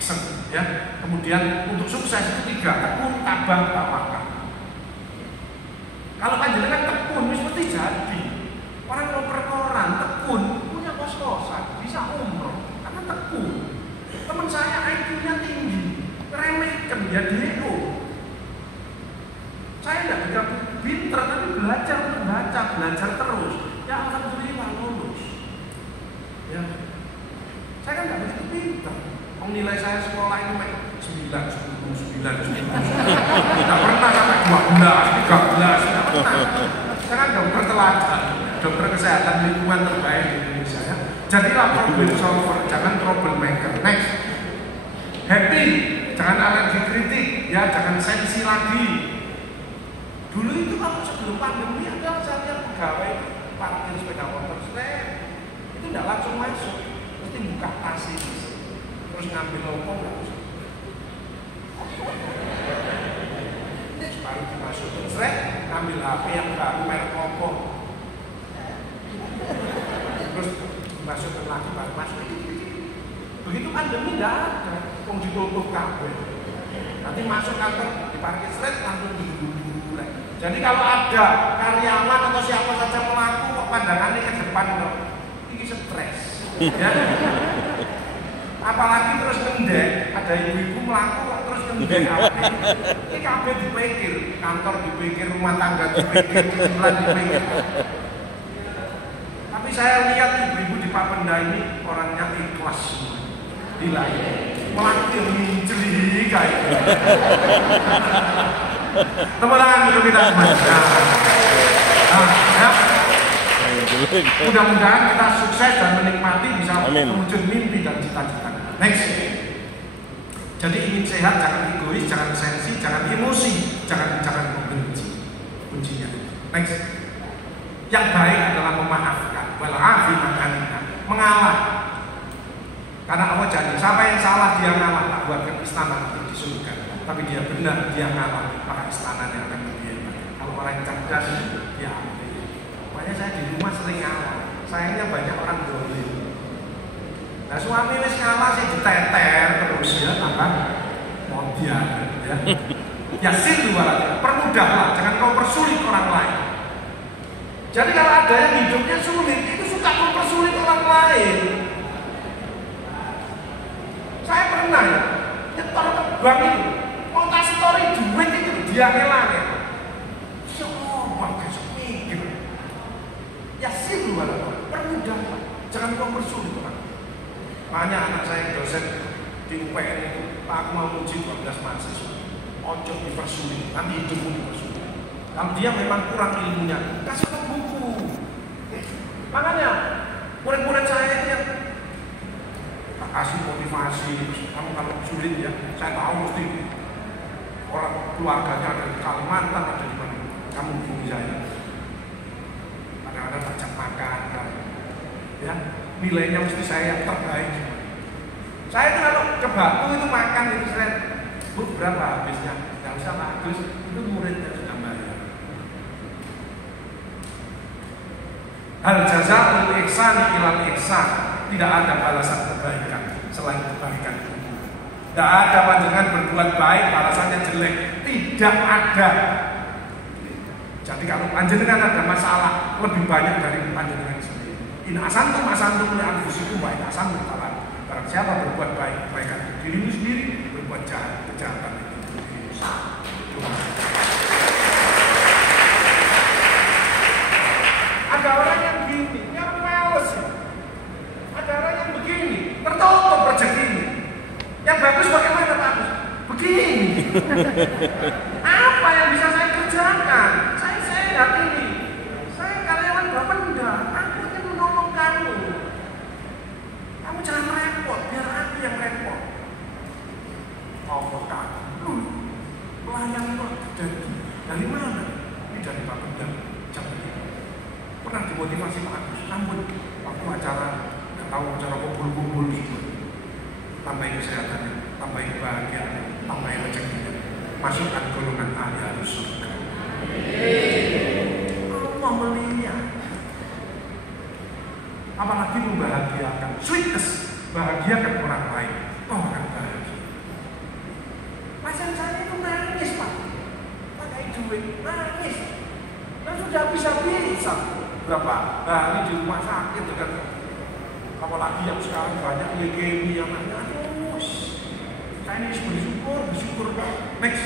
action ya. Kemudian untuk sukses itu 3, tekun, tabah, tawakal. Kalau panjenengan tekun wis mesti jadi. Orang mau perkoran tekun punya kos-kosan, bisa umroh karena tekun. Teman saya IQ-nya tinggi, remehkan ya DO. Saya tidak bisa pinter tapi belajar membaca, belajar terus. Ya alhamdulillah lulus. Ya. Saya kan nggak begitu pinter. Nilai saya sekolah itu 9, 10, 9, 10. Tidak pernah sampai 12, 13, tidak pernah. Saya kan dokter teladan, dokter kesehatan lingkungan terbaik di Indonesia ya. Jadilah problem solver, jangan troublemaker. Next, happy, jangan alergi kritik, ya jangan sensi lagi. Dulu itu kalau sebelum pandemi ada saya lihat pegawai parkir sepeda motor, itu tidak langsung masuk, mesti buka tas ini. Terus ngambil lopong nggak usah. Baru dimasukin srek, ngambil HP yang baru merek Oppo. Terus dimasukin lagi baru masuk. Begitu pandemi nggak ada, kok ditutup kabel. Nanti masuk kantor di parkir srek langsung dulu. Jadi kalau ada karyawan atau siapa saja pelaku kok pandangannya ke depan loh, ini stres. Ya. Apalagi terus ngendek, ada ibu-ibu melaku terus ngendek apa ini kabeh dipikir, kantor dipikir, rumah tangga dipikir, cicilan dipikir. Tapi saya lihat ibu-ibu di Papenda ini orangnya ikhlas semua. Dilayani, melakir menceli kayak gitu. Tepuk tangan untuk kita semua. Ya. Mudah-mudahan kita sukses dan menikmati bisa mewujud mimpi dan cita-cita. Next. Jadi ingin sehat, jangan egois, jangan sensi, jangan emosi, jangan membenci. Kuncinya. Next. Yang baik adalah memaafkan. Walafi makanina, mengalah. Karena Allah janji, siapa yang salah dia ngalah, tak buatkan istana nanti di surga. Tapi dia benar, dia ngalah, maka istananya akan lebih hebat. Kalau orang yang cerdas, dia ambil. Makanya saya di rumah sering ngalah. Sayangnya banyak orang dolim. Nah suami wis ngalah sih diteter terus ya, tambah modian ya. Yasin dua, permudahlah, jangan kau persulit orang lain. Jadi kalau ada yang hidupnya sulit, itu suka mempersulit orang lain. Saya pernah ya, nyetor ke bank itu, mau kasih story duit itu dia ngelangin. Ya Allah, besok mikir. Yasin dua, permudahlah, jangan kau persulit orang. Makanya anak saya dosen di UPN itu, Pak mau uji 12 mahasiswa, ojo dipersulit, nanti hidupmu dipersulit. Kalau dia memang kurang ilmunya, kasih ke buku. Makanya murid-murid saya itu yang kasih motivasi, kamu kalau sulit ya, saya tahu mesti orang keluarganya ada di Kalimantan, ada di mana, kamu hubungi saya. Kadang-kadang ajak makan, kan? Ya, nilainya mesti saya yang terbaik. Saya itu kalau ke Batu itu makan itu saya, Bu berapa habisnya? Nggak usah Pak Agus, itu muridnya sudah bayar. Hal jazaa'ul ihsani ilal ihsan, tidak ada balasan kebaikan selain kebaikan itu. Tidak ada panjenengan berbuat baik balasannya jelek, tidak ada. Jadi kalau panjenengan ada masalah lebih banyak dari panjenengan sendiri. In asantum li anfusikum wa in asantum fala. Barang siapa berbuat baik, kebaikan untuk dirimu sendiri, berbuat jahat, kejahatan itu dirimu sendiri. Ada orang yang gini, yang males ya. Ada orang yang begini, tertutup rezeki ini. Yang bagus bagaimana Pak Agus? Begini. Apa yang bisa saya kerjakan? Saya sehat ini. Saya karyawan Bapenda, aku ingin menolong kamu. Kamu jangan repot, biar aku yang repot. Allah kamu, pelayan dari mana? Ini dari Bapenda. Jangan begini. Pernah dimotivasi Pak Agus, namun waktu acara, nggak tahu acara kumpul-kumpul gitu. Tambahin kesehatannya, tambahin kebahagiaannya, tambahin rezekinya, masukkan golongan ahli surga. Allah melihat, apalagi membahagiakan, sweetness, bahagiakan orang lain, oh akan bahagia. bisa. Berapa hari di rumah sakit kan, apalagi yang sekarang banyak leukemia anaknya. Aduh, saya ini bersyukur. Next,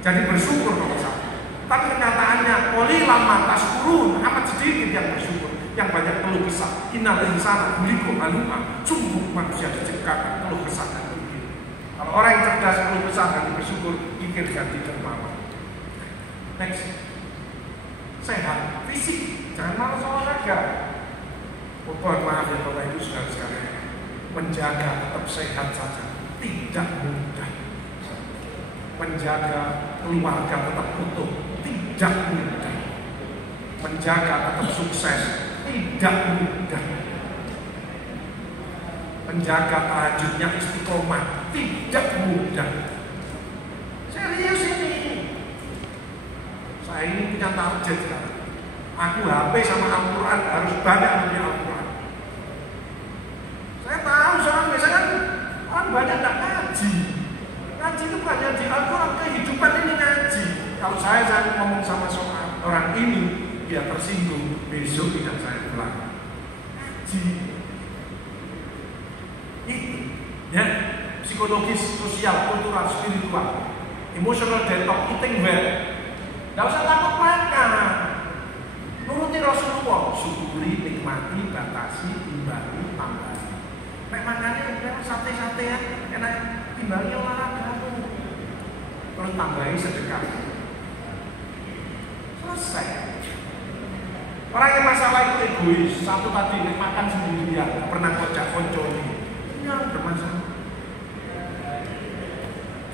jadi bersyukur nomor satu. Tapi kenyataannya qalilan ma tashkurun, amat sedikit yang bersyukur. Yang banyak keluh kesah. Innal insana khuliqa halu'a, sungguh manusia diciptakan keluh kesah dan kikir. Kalau orang yang cerdas keluh kesah dan bersyukur, kikir ganti dermawan. Next, sehat fisik, jangan malas olahraga. Mohon maaf ya Bapak Ibu saudara sekalian, menjaga tetap sehat saja tidak mudah. Menjaga keluarga tetap utuh tidak mudah. Menjaga tetap sukses tidak mudah. Menjaga tahajudnya istiqomah tidak mudah. Serius ini. Saya ini punya target kan. Aku HP sama Al-Quran harus banyak lebih Al-Quran. Saya tahu soalnya biasanya kan orang banyak tidak ngaji. Ngaji itu banyak di Al-Quran, kehidupan ini ngaji. Kalau saya ngomong sama orang ini, dia tersinggung, besok tidak saya pulang. Ngaji. Itu ya, psikologis, sosial, kultural, spiritual, emotional detox, eating well. Tidak usah takut makan. Nuruti Rasulullah, syukuri, nikmati, batasi, imbangi, tambahi. Nek makannya memang sate-sate ya, enak, imbangi olahraga. Terus tambahi sedekah. Selesai. Orang yang masalah itu egois, satu tadi nek makan sendirian, pernah kocak konconi, ini orang bermasalah.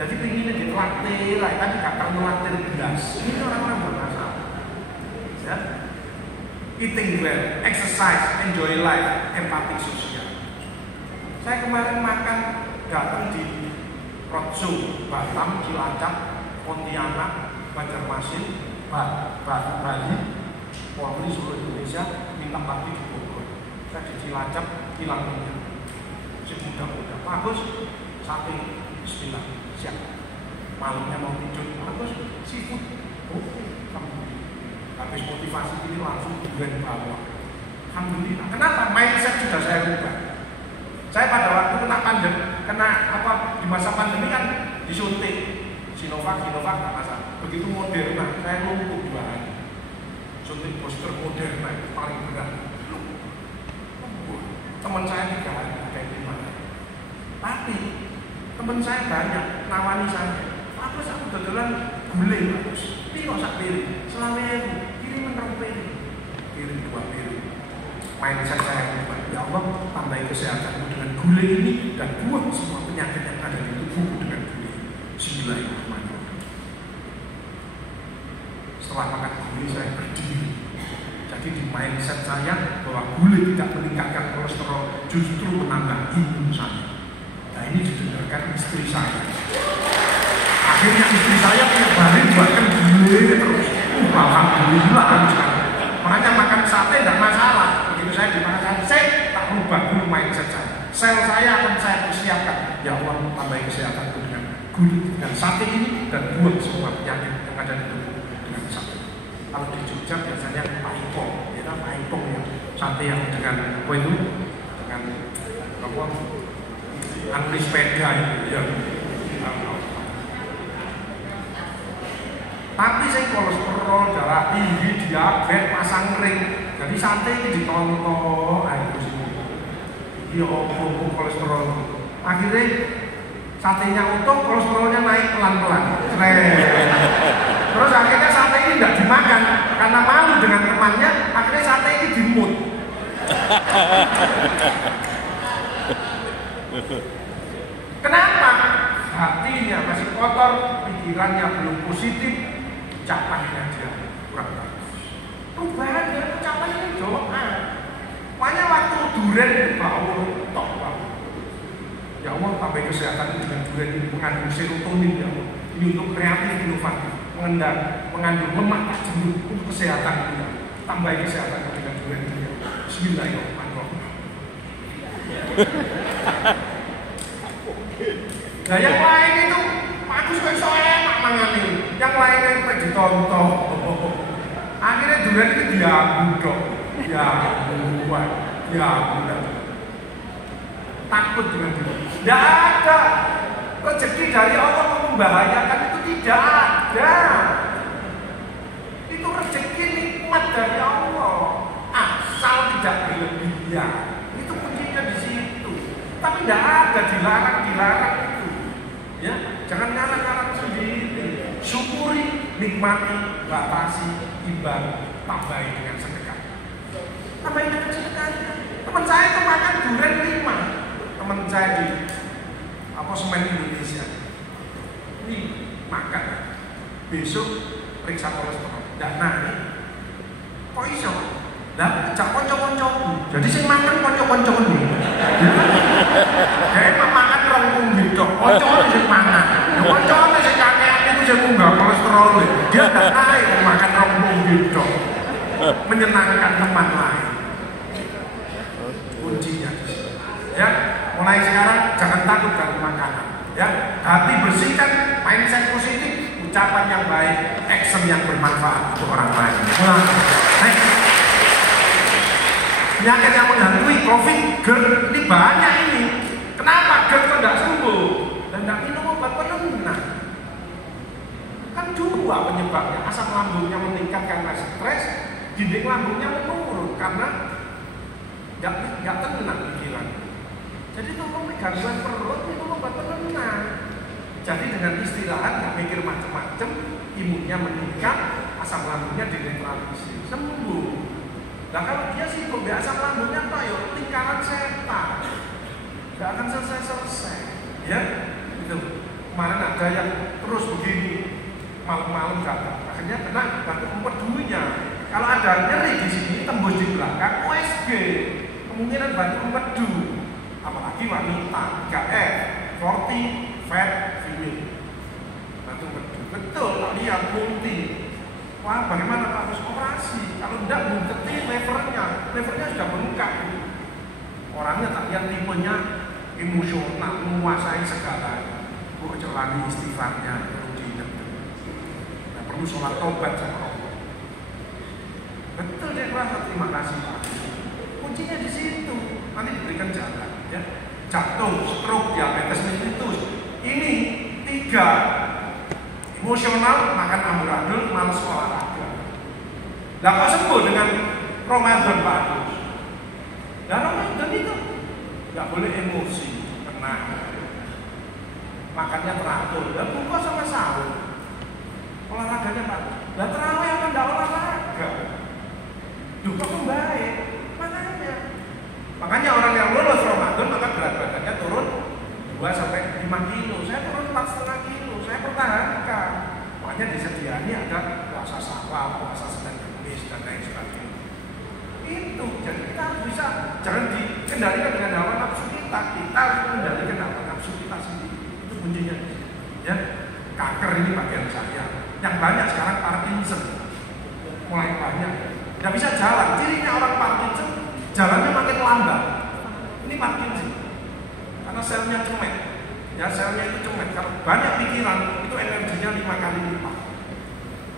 Jadi pinginnya ditraktir, kan kakak melaktir gelas. Ini orang-orang bermasalah. Ya. Eating well, exercise, enjoy life, empati sosial. Saya kemarin makan datang di roadshow Batam, Cilacap, Pontianak, Banjarmasin, Bali, Polri seluruh Indonesia, minta pagi di Bogor. Saya di Cilacap, hilang minyak. Si muda-muda, bagus, sate, bismillah, siap. Malamnya mau tidur, bagus, seafood, oke, alhamdulillah. Habis motivasi ini langsung duren bawah. Alhamdulillah. Kenapa? Mindset sudah saya rubah. Saya pada waktu kena di masa pandemi kan disuntik Sinovac tak masalah. Begitu Moderna, saya lumpuh 2 hari. Suntik booster Moderna itu paling berat. Teman saya 3 hari, kayak gimana? Tapi teman saya banyak nawani saya. Aku dodolan gulai bagus. Ini sak piring, selama kiriman 2 piring, kirim 2 piring. Mindset saya berubah. Ya Allah, tambahi kesehatanmu dengan gulai ini dan buang semua penyakit yang ada di tubuhku dengan gulai. Bismillahirrahmanirrahim. Setelah makan gulai saya berdiri. Jadi di mindset saya bahwa gulai tidak meningkatkan kolesterol, justru menambah imun saya. Nah ini didengarkan istri saya. Akhirnya istri saya punya barang buatkan gulai terus. Alhamdulillah. Makanya makan sate tidak masalah. Begitu saya dimakan sate, tak rubah dulu mindset saya. Sel saya akan saya persiapkan. Ya Allah, tambahi kesehatanku dengan gulai, dengan sate ini, dan buang semua penyakit yang ada di tubuh dengan sate. Kalau di Jogja biasanya paipong, ya paipong ya, sate yang dengan apa itu, dengan apa, angli sepeda itu ya. Tapi saya kolesterol, darah tinggi, diabetes, pasang ring. Jadi sate ini ditonton, itu sih. Dia kolesterol. Akhirnya satenya utuh, kolesterolnya naik pelan-pelan. Terus akhirnya sate ini tidak dimakan karena malu dengan temannya. Akhirnya sate ini dimut. Kenapa? Hatinya masih kotor, pikirannya belum positif, capainya dia kurang bagus. Perubahan dengan ucapan ini doa. Makanya waktu duren bau tok banget. Ya Allah, tambah kesehatan dengan duren ini mengandung serotonin ya Allah. Ini untuk kreatif inovatif, mengandung lemak tak jenuh untuk kesehatan kita. Tambah kesehatan dengan duren ini. Bismillahirrahmanirrahim. Nah yang lain itu aku suka enak mangan ini. Yang lainnya itu ditonton. Akhirnya durian itu diambil dong, diambil, takut dengan durian. Tidak ada rezeki dari Allah membahayakan itu, tidak ada. Itu rezeki nikmat dari Allah, asal tidak berlebihan. Itu kuncinya di situ. Tapi tidak ada dilarang itu. Ya, jangan ngarang-ngarang sendiri. Syukuri, nikmati, batasi, imbang, tambahi dengan sedekah. Tambahi dengan sedekah. Teman saya itu makan durian 5. Teman saya di Semen Indonesia. Ini makan. Besok periksa kolesterol. Tidak naik. Kok iso? Lah, jak konco-koncoku. Jadi sing makan konco-koncoku nih. Kayak makan rongkung gitu. Konco sing mangan. Konco sing kakek itu sing munggah kolesterol. Dia tidak naik makan rongkung gitu. Menyenangkan teman lain. Kuncinya. Ya, mulai sekarang jangan takut dari makanan. Ya, hati bersihkan, mindset positif, ucapan yang baik, action yang bermanfaat untuk orang lain. Penyakit yang menghantui COVID, GERD, ini banyak ini. Kenapa GERD kok tidak sembuh? Dan tidak minum obat penenang. Kan 2 penyebabnya. Asam lambungnya meningkat karena stres, dinding lambungnya menurun karena nggak tenang pikiran. Jadi kalau gangguan perut, minum obat penenang. Jadi dengan istirahat, nggak mikir macam-macam, imunnya meningkat, asam lambungnya dinetralisir, sembuh. Nah kalau dia sibuk di asam lambungnya, apa ya? Lingkaran setan, nggak akan selesai. Ya, itu. Kemarin ada yang terus begini, malam-malam datang, akhirnya kena batu empedunya. Kalau ada nyeri di sini, tembus di belakang, USG, kemungkinan batu empedu. Apalagi wanita, 3F, 40, fat, female. Batu empedu, betul, tak lihat multi. Wah, bagaimana Pak harus operasi? Kalau tidak buntetin levernya sudah bengkak. Orangnya tak lihat tipenya emosional, menguasai segalanya. Kecuali istighfarnya perlu diingat. Nah, perlu sholat tobat sama Allah. Betul dia merasa terima kasih Pak. Kuncinya di situ. Nanti diberikan jalan. Ya. Jatuh, stroke, diabetes mellitus. Ini 3. Emosional, makan amburadul, malas olahraga. Nah kok sembuh dengan Ramadan Pak Agus? Nah Ramadan itu nggak boleh emosi, tenang. Makannya teratur, dan buka sama sahur. Olahraganya Pak Agus. Nah terawih apa nggak olahraga? Duh kok membaik? Makanya orang yang lolos Ramadan maka berat badannya turun 2-5 kilo. Saya turun 4,5 kilo. Saya pertahankan. Makanya disediani ada puasa sawah, puasa Senin Kemis dan lain sebagainya. Itu jadi kita harus bisa, jangan dikendalikan dengan hawa nafsu kita. Kita harus mengendalikan hawa nafsu kita sendiri. Itu kuncinya. Ya, kanker ini bagian saya. Yang banyak sekarang Parkinson, mulai banyak. Nggak bisa jalan. Cirinya orang Parkinson, jalannya makin lambat. Ini Parkinson. Karena selnya cemet. Ya selnya itu cemet. Kalau banyak pikiran, itu energinya 5 kali lipat.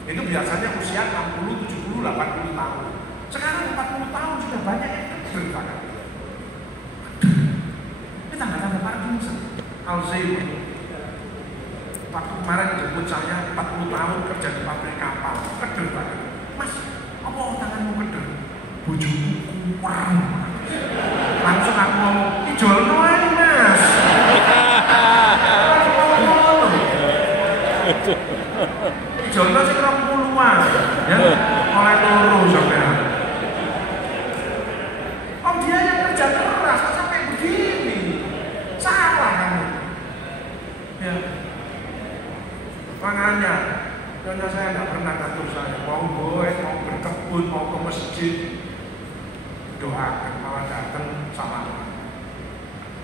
Itu biasanya usia 60, 70, 80 tahun. Sekarang 40 tahun sudah banyak yang keder. Ini tanda-tanda Parkinson. Alzheimer. Waktu kemarin jemput saya 40 tahun kerja di pabrik kapal. Keder banget. Mas, apa tanganmu keder? Bojomu kurang. Langsung aku ngomong, ijolno ae Mas. Ijolno sing 20-an. Ya, oleh loro sampean. Om dia yang kerja keras kok sampai begini. Salah kamu. Ya. Makanya karena saya tidak pernah ngatur saya mau goes, mau berkebun, mau ke masjid, doakan malah datang sama.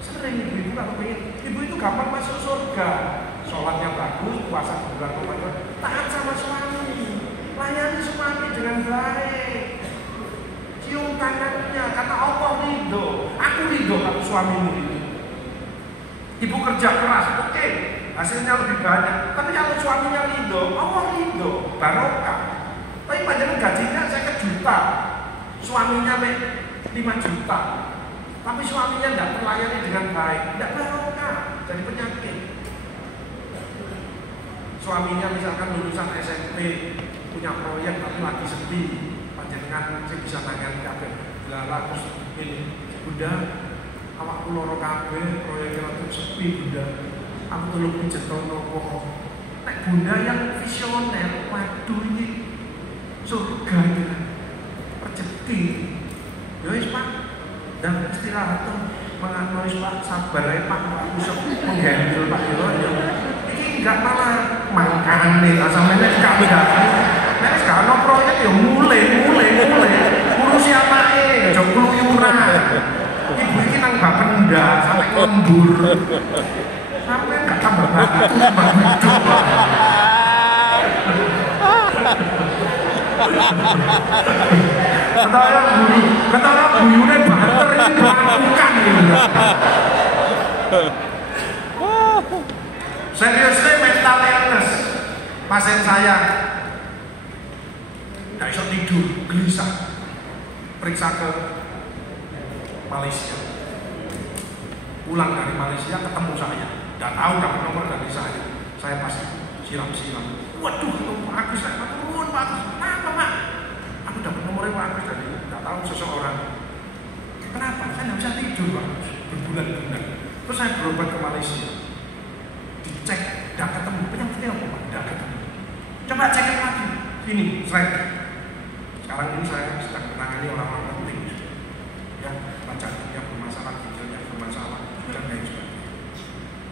Sering ibu-ibu kalau pengen, ibu itu gampang masuk surga, sholatnya bagus, puasa bulan Ramadan, taat sama suami, layani suami dengan baik, cium tangannya, karena Allah ridho, aku ridho kalau suamimu ridho. Ibu kerja keras, oke. Hasilnya lebih banyak, tapi kalau suaminya ridho, Allah ridho, barokah. Tapi panjang gajinya 50 juta, suaminya 5 juta, tapi suaminya tidak terlayani dengan baik, tidak barokah, jadi penyakit. Suaminya misalkan lulusan SMP, punya proyek tapi lagi sedih, panjenengan sing bisa nangani kabeh. Lah terus ini, Bunda, awakku loro kabeh, proyeknya lagi sepi Bunda. Aku tolong pijeton nopo. Nek Bunda yang visioner, waduh ini surga ini kan, rezeki. Ya wis Pak, dan istirahat tuh, mengatur Pak, sabar aja Pak, aku sok menghandle Pak Yo. Ini enggak malah mangkane, sampai nek gak beda. Nek sekarang no proyek ya mulai, ngurusi anake, aja keluyuran. Ibu iki nang Bapenda sampai lembur. Sampai gak tambah batu, tambah hidup. Kata guyune banter ini dilakukan gitu. Seriously mental illness. Pasien saya gak bisa tidur, gelisah. Periksa ke Malaysia. Pulang dari Malaysia ketemu saya. Gak tahu dapat nomor dari saya. Saya pasti siram. Waduh, Pak Agus, saya turun Pak Agus. Kenapa Pak? Aku dapat nomornya Pak Agus dari gak tahu seseorang. Kenapa? Saya gak bisa tidur Pak Agus. Berbulan-bulan. Terus saya berobat ke Malaysia. Dicek, gak ketemu. Penyakitnya apa Pak? Gak ketemu. Coba cek lagi. Ini, slide. Sekarang ini saya sedang menangani orang-orang penting. Ya, baca yang bermasalah, ginjal yang bermasalah, dan lain sebagainya.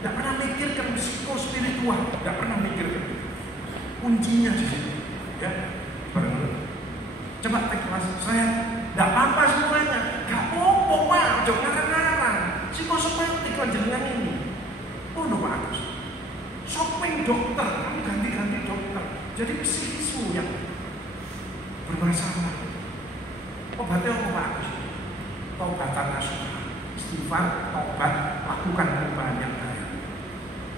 Tidak pernah mikirkan psikospiritual, tidak pernah mikirkan itu. Kuncinya di sini, ya, bareng. Coba tek kelas saya, tidak apa-apa semuanya, gak apa-apa Pak, jangan ngarang-ngarang. Psikosomatik panjenengan ini, oh no Pak Agus, shopping dokter, kamu ganti-ganti dokter, jadi psikismu yang bermasalah. Obatnya apa Pak Agus? Tobatan nasional, istighfar, tobat, lakukan perubahan yang baik.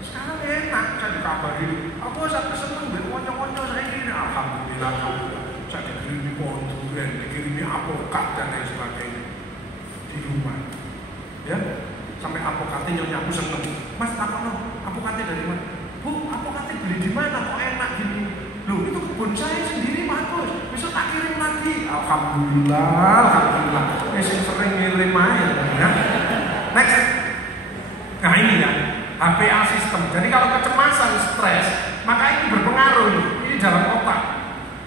Sekarang enak, saya dikabari, aku sampai seneng dari konco-konco saya ini, alhamdulillah, saya dikirimi konduren, dikirimi apokat dan lain sebagainya di rumah. Ya, sampai apokatnya nyonya aku seneng. Mas, apa no? Apokatnya dari mana? Bu, apokatnya beli di mana? Kok enak gini? Loh, itu kebun saya sendiri bagus. Besok tak kirim lagi. Alhamdulillah. Sering ngirim aja. Ya. Next. Nah ini ya, HPA sistem. Jadi kalau kecemasan, stres, maka ini berpengaruh. Ini dalam otak.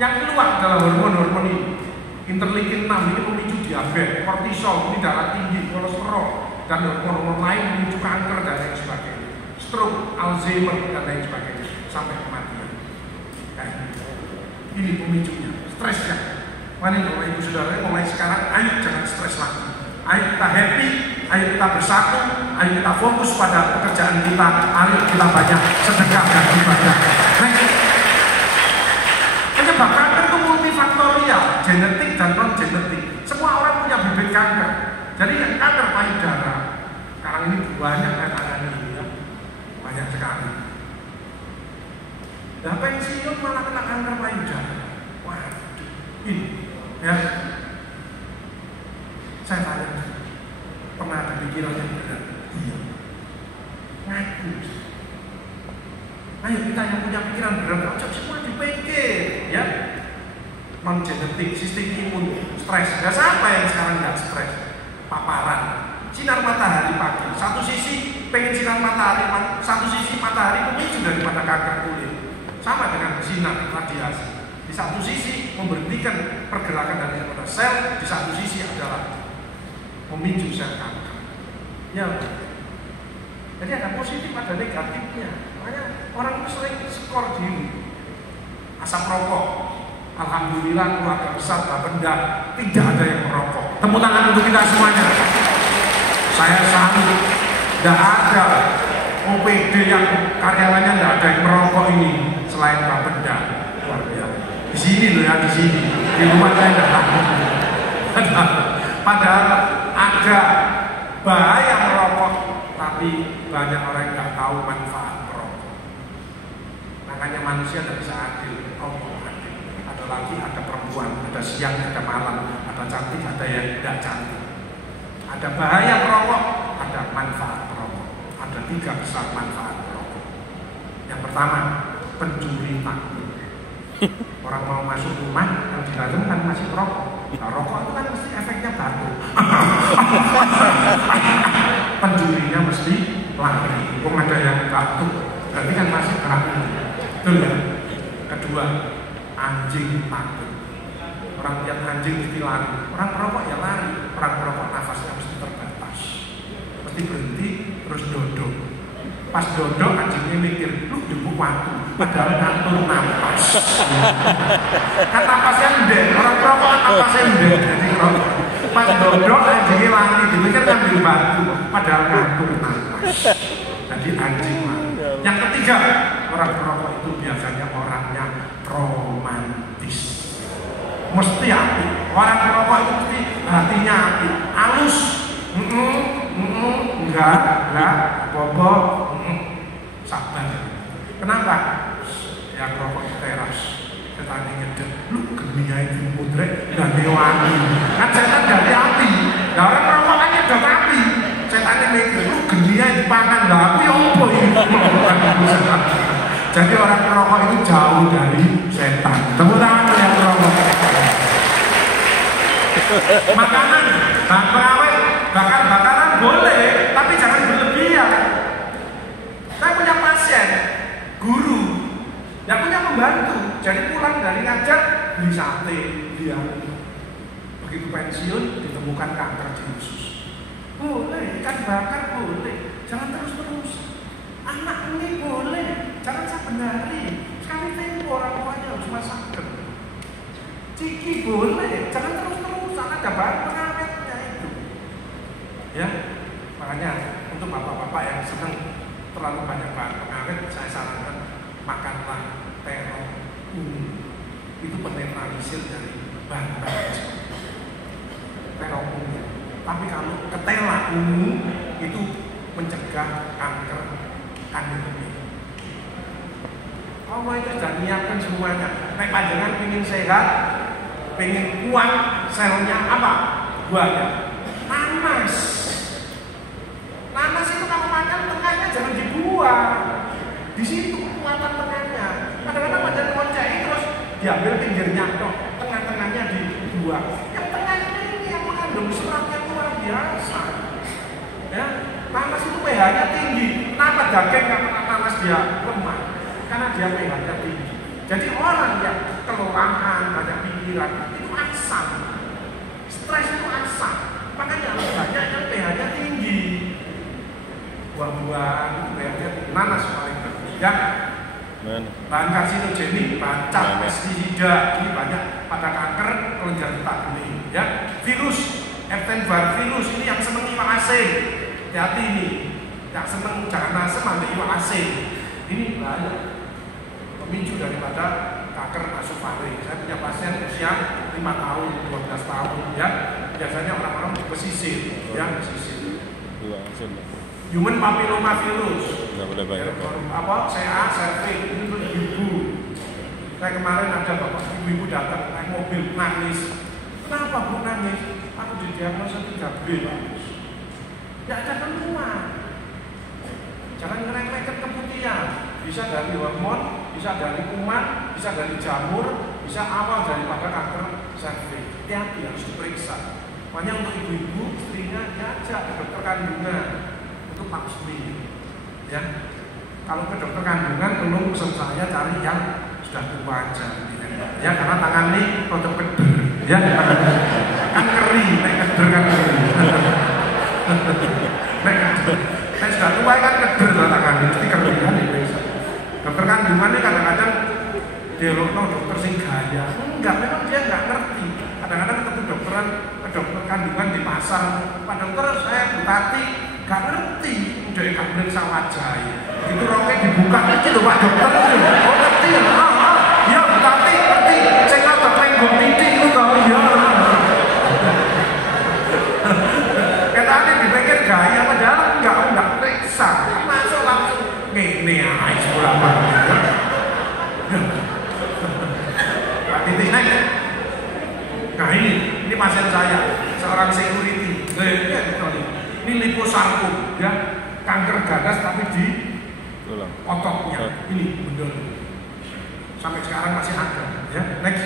Yang keluar adalah hormon-hormon ini. Interleukin 6 ini memicu diabetes, kortisol, ini darah tinggi, kolesterol, dan hormon lain memicu kanker dan lain sebagainya. Stroke, Alzheimer dan lain sebagainya sampai kematian. Ini pemicunya, stres ya. Mari Bapak Ibu Saudara, mulai sekarang ayo jangan stres lagi. Ayo kita happy, ayo kita bersatu, ayo kita fokus pada pekerjaan kita, ayo kita banyak sedekah dan ibadah. Penyebab kanker itu multifaktorial, genetik dan non genetik. Semua orang punya bibit kanker. Jadi yang kanker payudara, sekarang ini banyak kan ini ya, banyak sekali. Nah pensiun malah kena kanker payudara. Waduh, ini ya. Saya tanya, pernah ada pikiran yang berat? Iya. Ngaku. Ayo kita yang punya pikiran berat, ojo semua dipikir, ya. Non genetik, sistem imun, stres. Gak siapa yang sekarang nggak stres? Paparan, sinar matahari pagi. Satu sisi pengen sinar matahari, satu sisi matahari pemicu daripada kanker kulit. Sama dengan sinar radiasi. Di satu sisi memberhentikan pergerakan dari sel, di satu sisi adalah memicu sel kanker. Ya. Jadi ada positif, ada negatifnya. Makanya orang itu sering skor diri. Asap rokok. Alhamdulillah keluarga besar Bapenda tidak ada yang merokok. Tepuk tangan untuk kita semuanya. Saya salut. Tidak ada OPD yang karyawannya tidak ada yang merokok ini selain Bapenda. Luar biasa. Di sini loh ya, di sini. Di rumah saya tidak ada. Padahal agak bahaya merokok, tapi banyak orang yang nggak tahu manfaat merokok. Makanya manusia tidak bisa adil. Allah adil. Ada laki, ada perempuan, ada siang, ada malam, ada cantik, ada yang tidak cantik. Ada bahaya perokok, ada manfaat perokok. Ada 3 besar manfaat perokok. Yang pertama, pencuri takut. Orang mau masuk rumah, yang di dalam kan masih perokok. Nah, rokok itu kan mesti efeknya batuk. Pencurinya mesti lari. Kok ada yang batuk, berarti kan masih berani. Betul ya? Kedua, anjing takut. Orang lihat anjing mesti lari. Orang perokok ya lari. Orang perokok nafasnya mesti terbatas. Mesti berhenti terus dodok. Pas dodok anjingnya mikir, lu jemput waktu. Padahal ngatur nafas. Kan napasnya ndek. Orang perokok kan napasnya ndek. Jadi pas dodok anjingnya lari. Dipikir ngambil batu. Padahal ngatur nafas. Jadi anjing lari. Yang ketiga, orang perokok itu biasanya orangnya romantis. Mesti api. Orang perokok itu mesti hatinya api. Halus. Enggak, bobo. Sabar. Kenapa? Yang rokok di teras. Setan ngedek. Lu geminya itu mudrek dan wangi. Kan setan dari api. Nah orang perokok kan nyedot api. Setan mikir, lu geminya dipangan. Lah aku ya apa ini? Jadi orang perokok itu jauh dari setan. Tepuk tangan yang perokok. Makanan, pengawet, bakar-bakaran boleh, tapi jangan berlebihan. Saya punya pasien, guru, yang punya pembantu. Jadi pulang dari ngajar, beli sate, dia. Begitu pensiun, ditemukan kanker di usus. Boleh, ikan bakar boleh, jangan terus-terus. Anak ini boleh, jangan saben hari. Sekali tempo orang tuanya harus masakan. Ciki boleh, jangan terus-terus. Ada bahan pengawetnya itu. Ya, makanya untuk bapak-bapak yang senang terlalu banyak bahan pengawet, saya sarankan makanlah terong ungu. Itu penetralisir dari bahan-bahan terong ungu. Tapi kalau ketela ungu itu mencegah kanker kandung kemih. Allah itu sudah menyiapkan semuanya. Nek panjenengan ingin sehat, pengen kuat, selnya apa? Buahnya nanas. Nanas itu kalau makan tengahnya jangan dibuang. Di situ kekuatan tengahnya. Kadang-kadang pada ngonceng terus diambil pinggirnya, toh tengah-tengahnya dibuang. Yang tengahnya ini yang mengandung serat yang luar biasa. Ya, nanas itu pH-nya tinggi. Kenapa daging karena nanas dia lemah? Karena dia pH-nya tinggi. Jadi orang yang kelelahan, banyak pikiran, itu asam. Stres itu asam. Makanya harus banyak yang pH-nya tinggi. Buah-buahan itu pH-nya tinggi. Nanas paling bagus. Ya. Bahan karsinogenik, bahan cat, pestisida, ini banyak pada kanker kelenjar getah bening. Ya. Virus, Epstein-Barr virus ini yang seneng iwak asin. Hati-hati ini. Yang seneng jangan asam ambil iwak asin. Ini bahaya. Pemicu daripada kanker nasofaring. Saya punya pasien usia 5 tahun, 12 tahun, ya. Biasanya orang-orang di pesisir, ya, pesisir. Human papilloma virus. Apa? CA, cervix, ini untuk ibu. Saya kemarin ada bapak ibu-ibu datang naik mobil nangis. Kenapa bu nangis? Aku didiagnosa 3B, Pak. Ya ada keluar. Jangan ngeremehkan keputihan. Bisa dari hormon, bisa dari kuman, bisa dari jamur, bisa awal daripada kanker cervix. Hati-hati harus diperiksa. Makanya untuk ibu-ibu, istrinya diajak ke dokter kandungan untuk langsung. Ya, kalau ke dokter kandungan belum pesan saya cari yang sudah tua aja. Ya, karena tangan ini produk keder. Ya, kan kering, naik keder kan kering. Naik keder. Saya sudah tua kan keder lah tangan ini, mesti kering kan diperiksa. Dokter kandungan ini kadang-kadang dialogno dokter sing gaya. Enggak, memang dia enggak ngerti. Kadang-kadang ketemu dokter kandungan di pasar. Pak dokter, saya Bu Tati enggak ngerti. Udah enggak periksa wajah. Itu roknya dibuka aja loh Pak dokter. Oh ngerti ya? Iya Bu Tati ngerti. Saya ngotot lenggok titik itu kalau iya. Katanya dipikir gaya padahal enggak periksa. Masuk langsung ngene ae sekolah Pak. Pak titik naik ototnya. Ini betul. Sampai sekarang masih ada. Ya, next.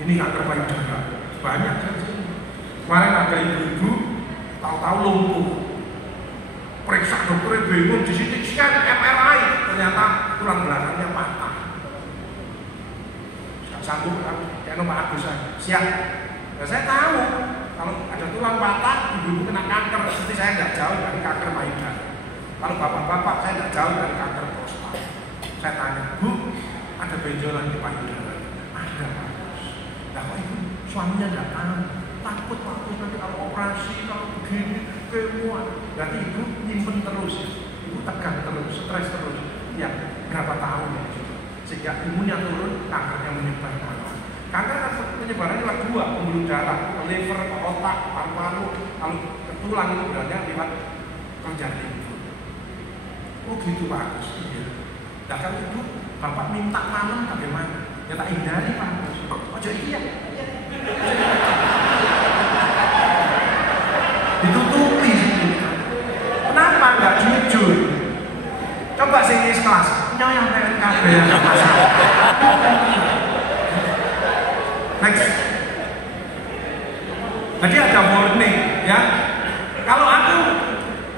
Ini kanker payudara. Banyak kan? Kemarin ada ibu-ibu tahu-tahu lumpuh. Periksa dokternya bingung, di sini scan MRI, ternyata tulang belakangnya patah. Gak sanggup kan? Kayak nomor Agus saya. Siap. Ya, saya tahu kalau ada tulang patah, ibu-ibu kena kanker. Seperti saya nggak jauh dari kanker payudara. Kalau bapak-bapak saya nggak jauh dari kanker prostat. Saya tanya, Bu, ada benjolan di payudara? Ada, Pak. Nah, kok ibu suaminya nggak tahu? Takut nanti kalau operasi, kalau begini, kemuan. Berarti ibu nyimpen terus, ibu tegang terus, stres terus. Ya, berapa tahun ya? Sehingga imunnya turun, kankernya menyebar mana? Kanker kan penyebarannya lewat dua, pembuluh darah, ke liver, ke otak, paru-paru, kalau ke tulang itu berarti lewat kelenjar ibu. Oh gitu Pak Agus. Iya. Nah kalau ibu, bapak minta malam bagaimana? Ya tak hindari Pak Agus. Oh jadi iya. Ditutupi sih. Kenapa nggak jujur? Coba sini kelas, nyonya PNKB yang masalah. Next. Jadi ada warning ya. Kalau aku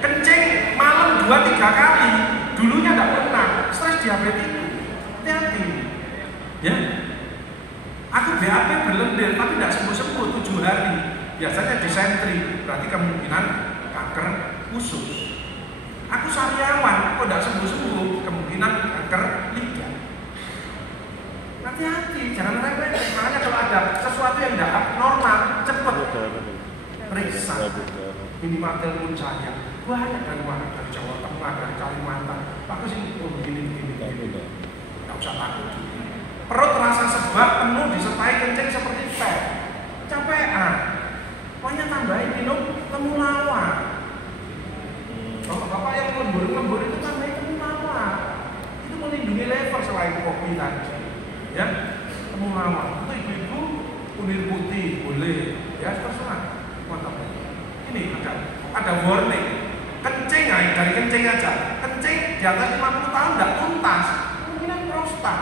kencing malam 2-3 kali, dulunya nggak pernah, stres diabetes itu. Hati-hati. Ya. Aku BAP berlendir tapi tidak sembuh-sembuh 7 hari. Biasanya disentri, berarti kemungkinan kanker usus. Aku sariawan, kok tidak sembuh-sembuh, kemungkinan kanker lidah. Hati-hati, jangan remeh. Makanya kalau ada sesuatu yang tidak abnormal, cepat periksa. Minimal telepon saya. Banyak dari mana? Dari Jawa Tengah, dari Kalimantan. Pak kesini, oh begini. Tidak usah takut. Perut terasa sebab penuh disertai kencing seperti teh. Capean. Pokoknya tambahin minum temulawak. Kalau bapak yang lembur itu tambahin temulawak. Itu melindungi liver selain kopi tadi. Ya, temulawak. Itu ibu-ibu kunir putih boleh. Ya, terserah. Mantap. Ini ada warning. Kencing dari kencing aja. Kencing di atas 50 tahun tidak tuntas. Kemungkinan prostat.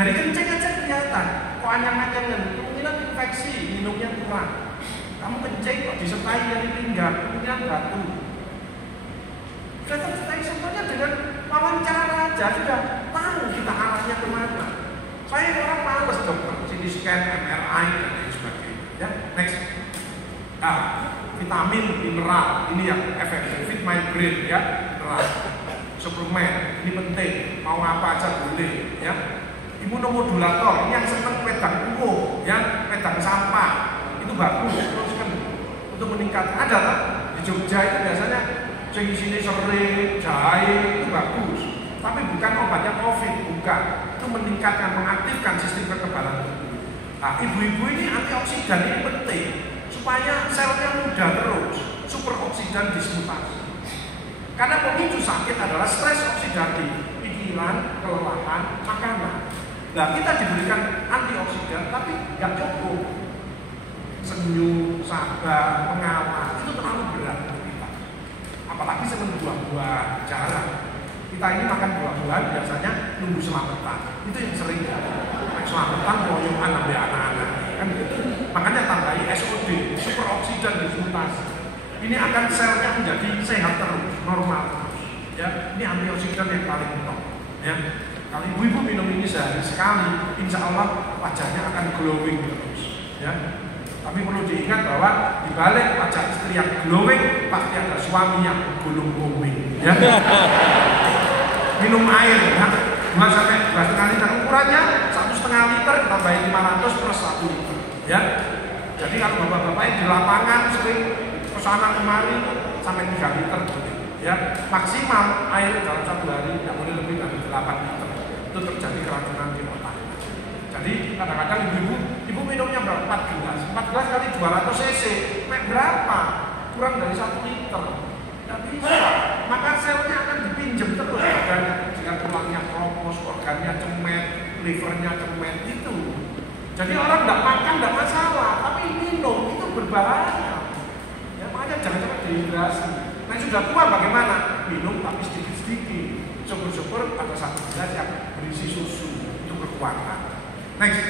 Dari kencing aja kelihatan. Kok anyang-anyangan, kemungkinan infeksi, minumnya kurang. Kamu kencing kok disertai dari pinggang, kemungkinan batu. Sudah tersertai semuanya dengan wawancara aja, sudah tahu kita arahnya kemana. Saya orang males dokter, CT scan, MRI dan lain sebagainya. Ya, next. Nah, vitamin, mineral, ini yang efektif, fit my brain, ya, mineral. Suplemen, ini penting. Mau apa aja boleh, ya. Imunomodulator, ini yang senang pedang uwo, ya, pedang sampah, itu bagus, terus kan untuk meningkatkan. Ada kan di Jogja itu biasanya sini sering jahe itu bagus, tapi bukan obatnya COVID, bukan. Itu meningkatkan, mengaktifkan sistem kekebalan tubuh. Nah, ibu-ibu ini antioksidan ini penting supaya selnya muda terus, superoksidan dismutasi. Karena pemicu sakit adalah stres oksidatif, pikiran, kelelahan, makanan. Nah, kita diberikan antioksidan tapi nggak cukup. Senyum, sabar, pengawas itu terlalu berat untuk kita. Apalagi senang buah-buah, jarang. Kita ini makan buah-buahan biasanya nunggu selamatan. Itu yang sering ya. Selamatan boyongan sampai anak-anak kan gitu. Makanya tambahi SOD, superoksidan dismutasi. Ini akan selnya menjadi sehat terus, normal terus. Ya, ini antioksidan yang paling top. Ya. Kalau ibu-ibu minum ini sehari sekali, insya Allah wajahnya akan glowing terus. Ya. Tapi perlu diingat bahwa di balik wajah istri yang glowing pasti ada suami yang gulung glowing. Ya. Minum air, ya. 2-3 liter ukurannya 1,5 liter tambahin 500 plus 1 liter. Ya. Jadi kalau bapak-bapak yang di lapangan sering kesana kemari sampai 3 liter. Ya. Maksimal air dalam 1 hari tidak boleh lebih dari 8 liter. Itu terjadi keracunan di otak. Jadi kadang-kadang ibu minumnya berapa? 4 gelas. 4 gelas kali 200 cc. Berapa? Kurang dari 1 liter. Tidak bisa. Maka selnya akan dipinjam terus badannya. Jika tulangnya keropos, organnya cemet, livernya cemet, itu. Jadi orang tidak makan tidak masalah, tapi minum itu berbahaya. Ya, makanya jangan sampai dehidrasi. Nah sudah tua bagaimana? Minum tapi tapi sedikit-sedikit. Syukur-syukur ada satu gelas yang berisi susu untuk kekuatan. Next.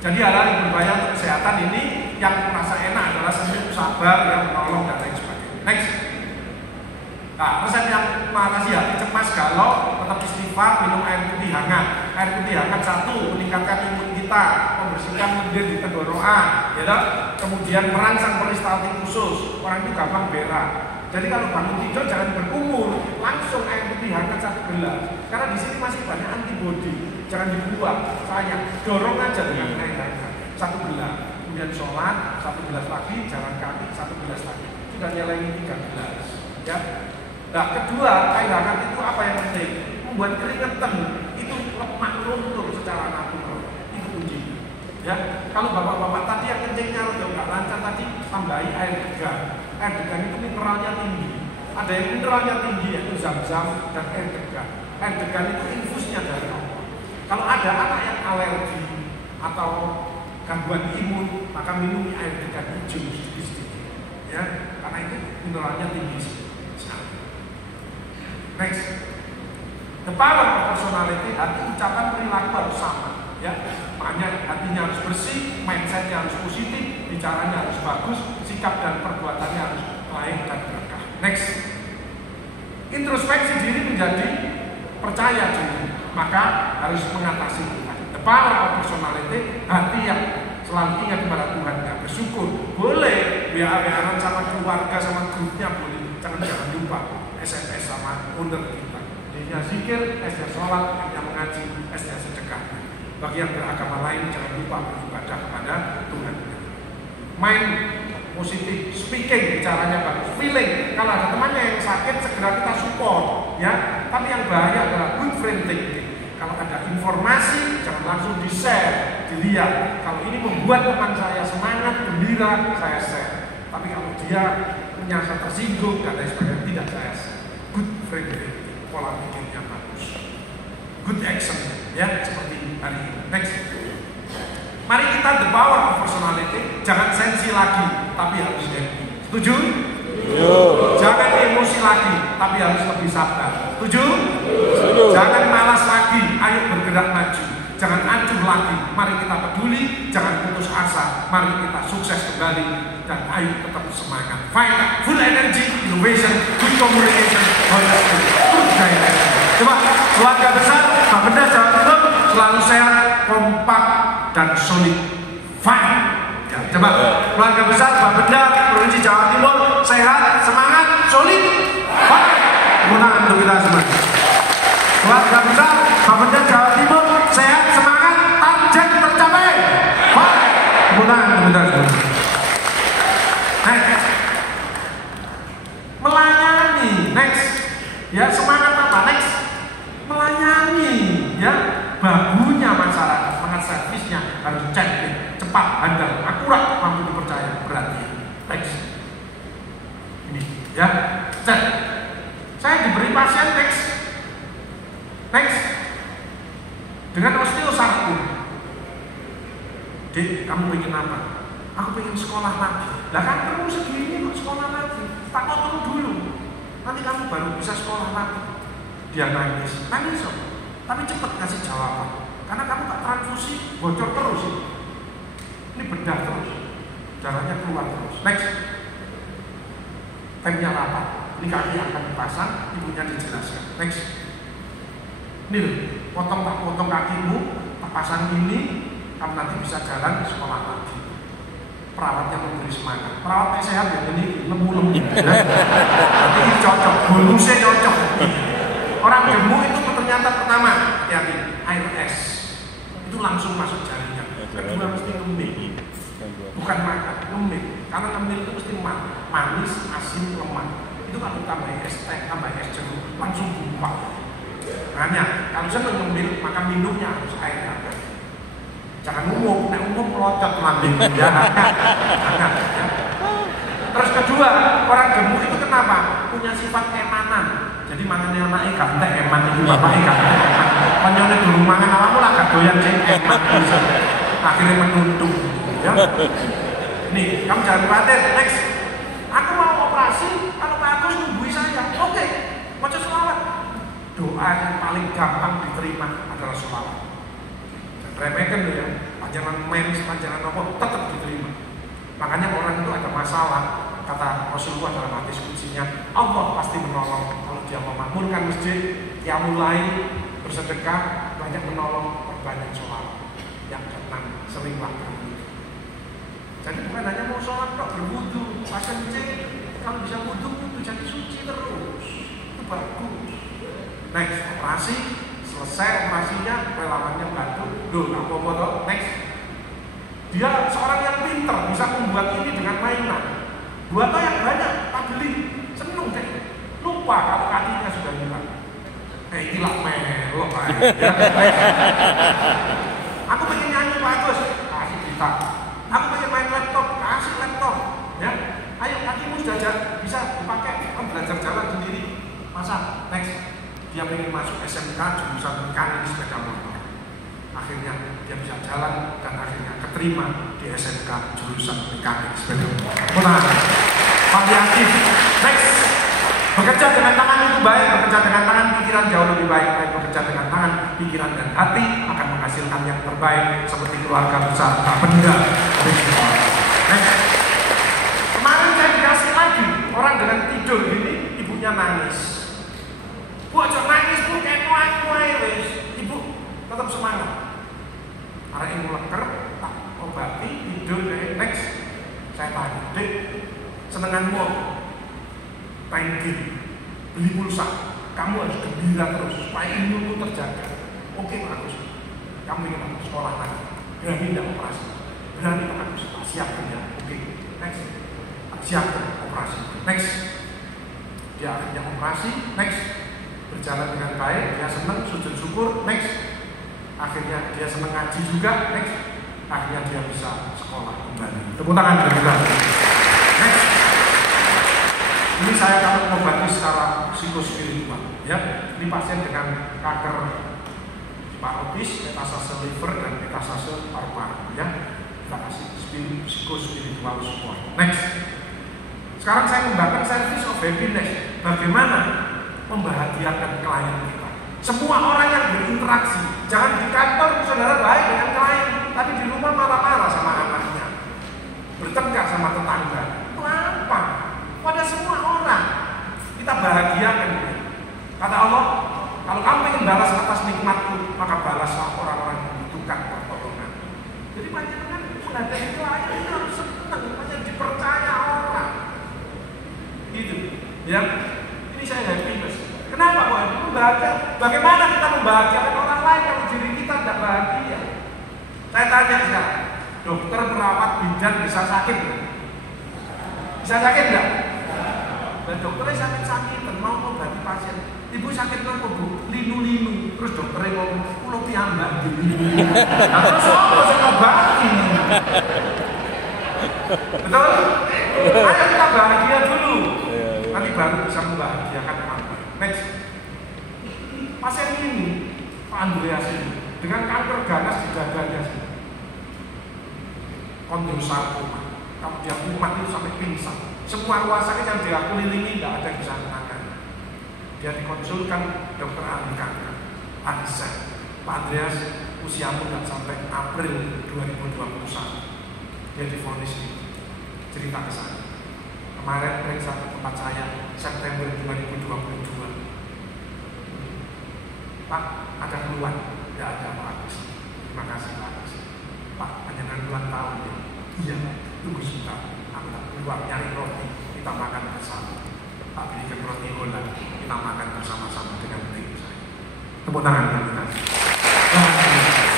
Jadi hal-hal yang berbahaya untuk kesehatan ini yang merasa enak adalah senyum, sabar, yang menolong dan lain sebagainya. Next. Nah, resep yang mengatasi hati cemas, galau, tetap istighfar, minum air putih hangat. Air putih hangat satu, meningkatkan imun kita, membersihkan lendir di tenggorokan, ya tak? Kemudian merangsang peristaltik khusus. Orang itu gampang berak. Jadi kalau bangun tidur jangan berkumur, langsung air putih hangat 1 gelas. Karena di sini masih banyak antibodi. Jangan dibuang, sayang. Dorong aja dengan air hangat 1 gelas. Kemudian sholat 1 gelas lagi, jalan kaki 1 gelas lagi. Sudah nyelengin 3 gelas. Ya. Nah, kedua, air hangat itu apa yang penting? Membuat keringetan itu lemak luntur secara natural. Itu kuncinya. Ya, kalau bapak-bapak tadi yang kencingnya udah nggak lancar tadi, tambahi air degan. Air degan itu mineralnya tinggi. Ada yang mineralnya tinggi yaitu zam-zam dan air degan. Air degan itu infusnya dari Allah. Kalau ada anak yang alergi atau gangguan imun, maka minum air degan hijau sedikit-sedikit. Ya, karena itu mineralnya tinggi. Next, the power of personality, hati, ucapan, perilaku harus sama, ya. Makanya hatinya harus bersih, mindsetnya harus positif, bicaranya harus bagus, sikap dan perbuatannya harus baik dan berkah. Next, introspeksi diri menjadi percaya diri, maka harus mengatasi Tuhan. The power of personality, hati yang selalu ingat kepada Tuhan, nggak bersyukur, boleh WA-WA sama keluarga, sama grupnya boleh, jangan lupa. SMS sama owner kita. Dia zikir, esnya sholat, esnya mengaji, esnya sedekah. Bagi yang beragama lain jangan lupa beribadah kepada Tuhan. Mind positif, speaking bicaranya bagus, feeling. Kalau ada temannya yang sakit segera kita support, ya. Tapi yang bahaya adalah good friend thinking. Kalau ada informasi jangan langsung di share, dilihat. Kalau ini membuat teman saya semangat, gembira, saya share. Tapi kalau dia merasa tersinggung dan lain sebagainya, tidak saya share. Good friend, pola pikirnya bagus. Good action, ya seperti hari ini. Next, mari kita the power of personality. Jangan sensi lagi, tapi harus happy. Setuju? Jangan emosi lagi, tapi harus lebih sabar. Setuju? Jangan malas lagi, ayo bergerak maju. Jangan acuh lagi, mari kita peduli. Jangan putus asa, mari kita sukses kembali. Dan ayo tetap semangat. Fight, full energy, innovation, good communication, honesty, good direction. Coba, keluarga besar Bapeda Jawa Timur selalu sehat, kompak, dan solid. Fight. Ya, coba, keluarga besar Bapeda Provinsi Jawa Timur sehat, semangat, solid. Fight. Kemenangan untuk kita semua. Keluarga besar Bapeda Jawa Timur sehat, semangat, target tercapai. Fight. Kemenangan untuk kita semua. Next, melayani. Next, ya semangat apa? Next, melayani. Ya, bagunya masyarakat, semangat servisnya harus cek, cepat, handal, akurat, mampu dipercaya, berarti. Next, ini, ya, cek. Saya diberi pasien next, dengan osteosarkom. Dek, kamu pengen apa? Aku pengen sekolah lagi. Lah kan kamu segini kok sekolah lagi? Tak potong dulu. Nanti kamu baru bisa sekolah lagi. Dia nangis kok. Tapi cepat kasih jawaban. Karena kamu tak transfusi, bocor terus. Ini bedah terus. Jalannya keluar terus. Next. Temnya rapat. Ini kaki akan dipasang, ibunya dijelaskan. Next. Ini loh, potong kakimu, tak pasang ini, kamu nanti bisa jalan ke sekolah lagi. Perawatnya memberi semangat. Perawatnya sehat ya, ini lemu-lemu. Tapi ini cocok, bonusnya cocok. Orang gemuk itu ternyata pertama, hati-hati, air es itu langsung masuk jaringan. Kedua mesti ngemil, bukan makan, ngemil. Karena ngemil itu mesti manis, asin, lemak. Itu kalau tambah es teh, tambah es jeruk, langsung bumpah. Makanya kalau saya ngemil, maka minumnya harus air hangat. Jangan umum melocot lambung ya. Ya. Terus kedua, orang gemuk itu kenapa? Punya sifat emanan. Jadi mangannya anaknya gak entek eman itu bapaknya gak entek eman. Konyolnya dulu mangan awakmu lah gak doyan sing eman bisa. Akhirnya menuntung. Ya. Nih, kamu jangan khawatir. Next, aku mau operasi. Kalau Pak Agus nungguin saya, oke. doa yang paling gampang diterima adalah sholawat. Remehkan ya, panjangan panjangan apa, tetap diterima. Makanya orang itu ada masalah, kata Rasulullah dalam hadis kutsinya, Allah pasti menolong kalau dia memakmurkan masjid, dia mulai bersedekah, banyak menolong, perbanyak sholawat. Yang keenam, seringlah berwudu. Jadi bukan hanya mau sholat kok, berwudu, pas kencing, kalau bisa wudu jadi suci terus, itu bagus. Next, operasi, selesai operasinya, relawannya bantu, nggak apa-apa toh, next. Dia seorang yang pinter, bisa membuat ini dengan mainan. Buat yang banyak, tak beli, seneng deh. Lupa kalau kakinya sudah hilang. Inilah melo Pak. Aku pengen nyanyi Pak Agus, kasih kita. Aku pengen main laptop, kasih laptop. Ya, ayo kakimu sudah bisa dipakai, kamu belajar jalan sendiri. Masa, next. Dia pengen masuk SMK jurusan mekanik sepeda motor. Akhirnya dia bisa jalan dan akhirnya keterima di SMK jurusan mekanik sepeda motor. Benar. Variatif. Next. Bekerja dengan tangan itu baik, bekerja dengan tangan pikiran jauh lebih baik. Bekerja dengan tangan, pikiran dan hati akan menghasilkan yang terbaik seperti keluarga besar, benda. Next. Kemarin saya dikasih lagi orang dengan tidur gini, ibunya nangis. Bu aja nangis bu, kayak nuai wes. Ibu tetap semangat. Arek yang leker, tak obati, tidur deh. Next, saya tanya, dek, senenganmu pengen beli pulsa, kamu harus gembira terus supaya ilmumu terjaga. Oke bagus, kamu ingin masuk sekolah lagi, berani tidak operasi, berani Pak Agus, siap ya. Oke, next, siap operasi. Next, dia akhirnya operasi. Next. Berjalan dengan baik, dia senang, sujud syukur, next. Akhirnya dia senang ngaji juga, next. Akhirnya dia bisa sekolah kembali. Tepuk tangan bagi kita. Next. Ini saya akan mengobati secara psikospiritual, ya. Ini pasien dengan kanker parotis, metastase liver dan metastase paru-paru, ya. Kita kasih psikospiritual support. Next. Sekarang saya mengembangkan service of happiness. Bagaimana membahagiakan klien kita. Semua orang yang berinteraksi, jangan di kantor saudara baik dengan klien, tapi di rumah marah-marah sama anaknya, bertengkar sama tetangga. Itu apa? Pada semua orang kita bahagiakan. Kata Allah, kalau kamu ingin balas atas nikmatku, maka balaslah orang-orang yang membutuhkan pertolongan. Jadi panjenengan menghadapi klien itu harus senang, hanya dipercaya orang. Gitu, ya. Ini saya happiness. Kenapa kok itu bahagia? Bagaimana kita membahagiakan orang lain kalau diri kita tidak bahagia? Saya tanya sekarang, dokter, perawat, bidan bisa sakit? Bisa sakit enggak? Dan dokternya sakit-sakit dan mau mengobati pasien. Ibu sakit apa bu? Linu-linu. Terus dokternya ngomong, pulau piambak linu-linu. Nah, terus apa saya ngobati? Betul? Ayo kita bahagia dulu. Nanti baru bisa membahagiakan orang lain. Next. Pasien ini, Pak Andreas ini, dengan kanker ganas di dadanya, kondrosarkoma. Kalau dia kumat itu sampai pingsan. Semua rumah sakit yang dia kelilingi tidak ada yang bisa menangani. Dia dikonsulkan dokter ahli kanker, Anissa. Pak Andreas usiamu tidak sampai April 2021. Dia divonis cerita ke saya. Kemarin periksa ke tempat saya September 2022. Pak, ada keluhan? Tidak ada Pak Agus. Terima kasih Pak Agus. Pak, panjenengan ulang tahun ya? Iya, tunggu sebentar. Aku tak keluar nyari roti, kita makan bersama. Tak berikan roti Holland, kita makan bersama-sama dengan tim saya. Tepuk tangan bagi kita.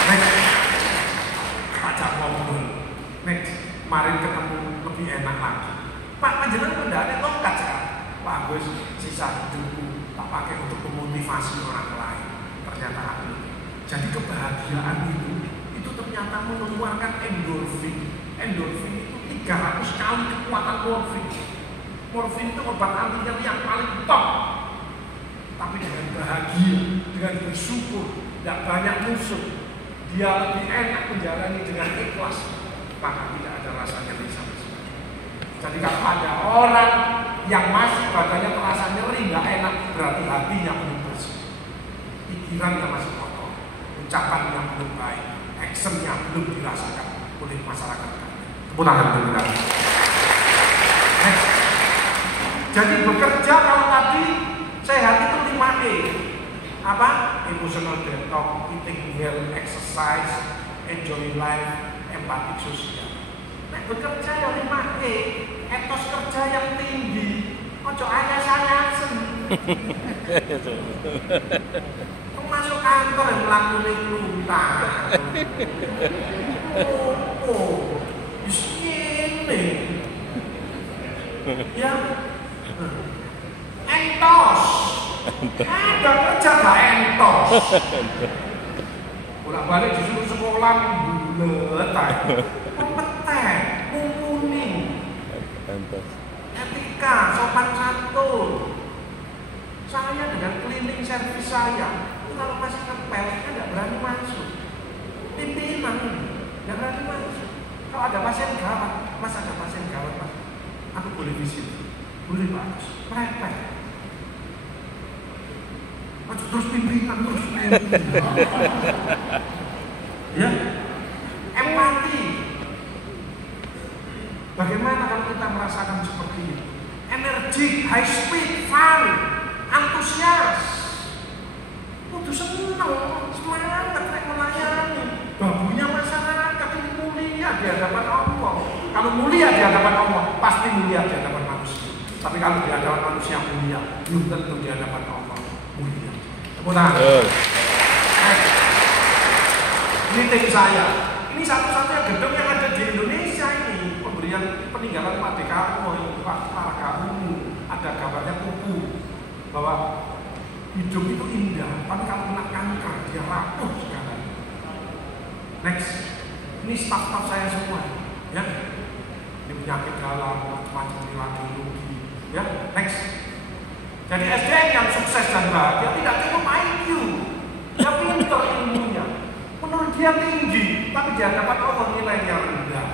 Next, ajak ngobrol. Next, kemarin ketemu lebih enak lagi. Pak, panjenengan udah ada tongkat sekarang. Pak Agus, sisa hidupku tak pakai untuk memotivasi orang lain. Ternyata aku. Jadi kebahagiaan itu ternyata mengeluarkan endorfin. Endorfin itu 300 kali kekuatan morfin. Morfin itu obat anti nyeri yang paling top. Tapi dengan bahagia, dengan bersyukur, tidak banyak musuh, dia lebih enak menjalani dengan ikhlas. Maka tidak ada rasa nyeri sama sekali. Jadi kalau ada orang yang masih badannya terasa nyeri, nggak enak, berarti hatinya belum bersih. pikirannya masih kotor, ucapannya belum baik, actionnya belum dirasakan oleh masyarakat. Tepuk tangan untuk kita. Next. Jadi bekerja kalau tadi sehat itu 5E. Apa? Emotional detox, eating well, exercise, enjoy life, empathic sosial. Nah, bekerja ya 5E, etos kerja yang tinggi. Ojo ayas-ayasen. Masuk kantor yang melakukan luntang. Oh, disini. Ya, entos. Ada kerja gak entos. Bolak-balik disuruh sekolah bulet, kompeten, mumpuni. Etika, sopan santun. Saya dengan cleaning service saya, kalau masih ngepel, saya nggak berani masuk. Pimpinan nggak berani masuk. Kalau ada pasien gawat, mas ada pasien gawat, mas, aku boleh visit, boleh bagus, merepet. Terus pimpinan. Ya, empati. Bagaimana kalau kita merasakan seperti ini? Energi, high speed, fun, antusias. Udah seneng, semangat, kayak melayani. Babunya masyarakat ini mulia di hadapan Allah. Kalau mulia di hadapan Allah, pasti mulia di hadapan manusia. Tapi kalau di hadapan manusia mulia, belum tentu di hadapan Allah mulia. Kemudian, ini tim saya. Ini satu-satunya gedung yang ada di Indonesia ini. Pemberian peninggalan Pak Dekarwo, Pak Margahayu, ada gambarnya kuku bahwa hidup itu indah, tapi kalau kena kanker dia rapuh sekarang. Next, ini staf-staf saya semua, ya. Ini penyakit dalam, macam-macam radiologi, ya. Next. Jadi SDM yang sukses dan bahagia tidak cukup IQ, dia pintar ilmunya. Menurut dia tinggi, tapi di hadapan Allah nilainya rendah.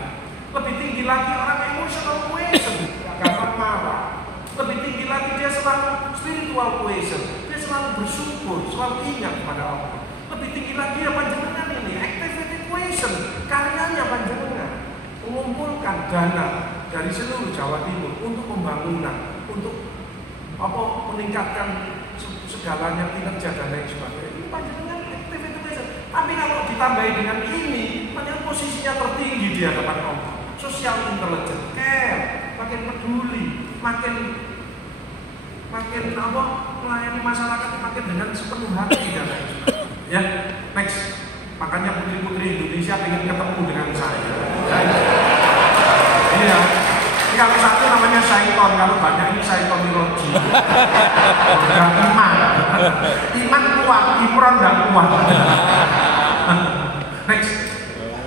Lebih tinggi lagi orang emotional quotient, gampang marah. Lebih tinggi lagi dia selalu spiritual quotient, dia selalu bersyukur, selalu ingat kepada Allah. Lebih tinggi lagi ya panjenengan ini, activity quotient, karyanya panjenengan mengumpulkan dana dari seluruh Jawa Timur untuk pembangunan, untuk meningkatkan segalanya, kinerja dan lain sebagainya. Ini panjenengan activity quotient. Tapi kalau ditambahi dengan ini, panjenengan posisinya tertinggi di hadapan Allah. Social intelligence, care, makin peduli, makin melayani masyarakat makin dengan sepenuh hati dan lain sebagainya. Ya, next. Makanya putri-putri Indonesia ingin ketemu dengan saya. Ya. Iya. Ini kalau satu namanya syaiton, kalau banyak ini syaitonirologi. Bukan iman. Iman kuat, Imron tidak kuat. Next.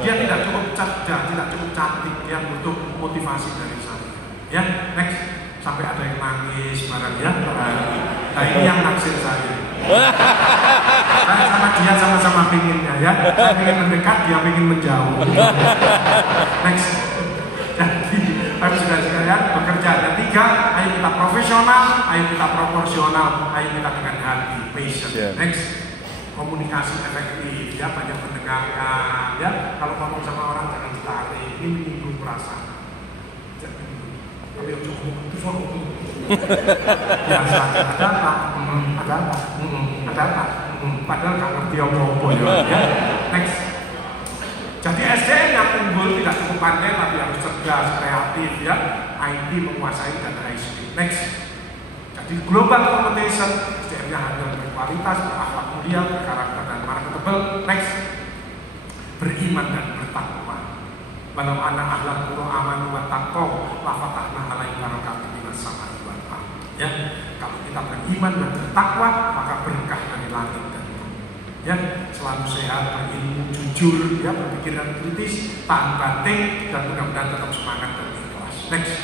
Dia tidak cukup cerdas, tidak cukup cantik, dia butuh motivasi dari saya. Ya, next. Sampai ada yang nangis barang ya. Nah ini yang naksir saya. Saya sama dia sama-sama pinginnya ya. Saya ingin mendekat, dia ingin menjauh. Next. Jadi harus sekalian bekerja. Ada 3. Ayo kita profesional, ayo kita proporsional, ayo kita dengan hati, passion. Next. Komunikasi efektif, ya, banyak mendengarkan, ya. Kalau ngomong sama orang jangan ditarik, ini menyinggung perasaan. Tapi yang cukup itu soal biasa, ada apa? Ada apa? Ada apa? Padahal nggak ngerti apa-apa ya. Next. Jadi SDM yang unggul tidak cukup pandai, tapi harus cerdas, kreatif, ya. IT menguasai dan high speed. Next. Jadi global competition, SDM-nya handal berkualitas, berakhlak mulia, berkarakter dan marketable. Next, beriman dan bertakwa. Walau anak ahlan kuro amanu wa taqwa la fatahna alaihim barakatin minas samai wal ardh. Ya, kalau kita beriman dan bertakwa, maka berkah dari langit dan bumi. Ya, selalu sehat, berilmu, jujur, ya, berpikiran kritis, tahan banting, dan mudah-mudahan tetap semangat dan ikhlas. Next.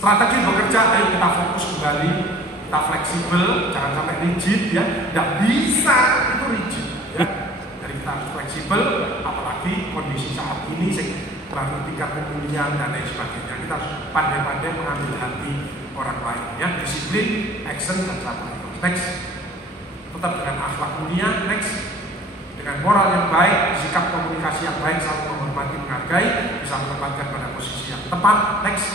Strategi bekerja, ayo kita fokus kembali, kita fleksibel, jangan sampai rigid, ya. Tidak bisa itu rigid, ya. Jadi kita harus fleksibel, apalagi kondisi saat ini, baru tingkat pemulihan dan lain sebagainya. Kita harus pandai-pandai mengambil hati orang lain, ya. Disiplin, action dan sabar. Next. tetap dengan akhlak mulia, next, dengan moral yang baik, sikap komunikasi yang baik, saling menghormati, menghargai, bisa menempatkan pada posisi yang tepat, next,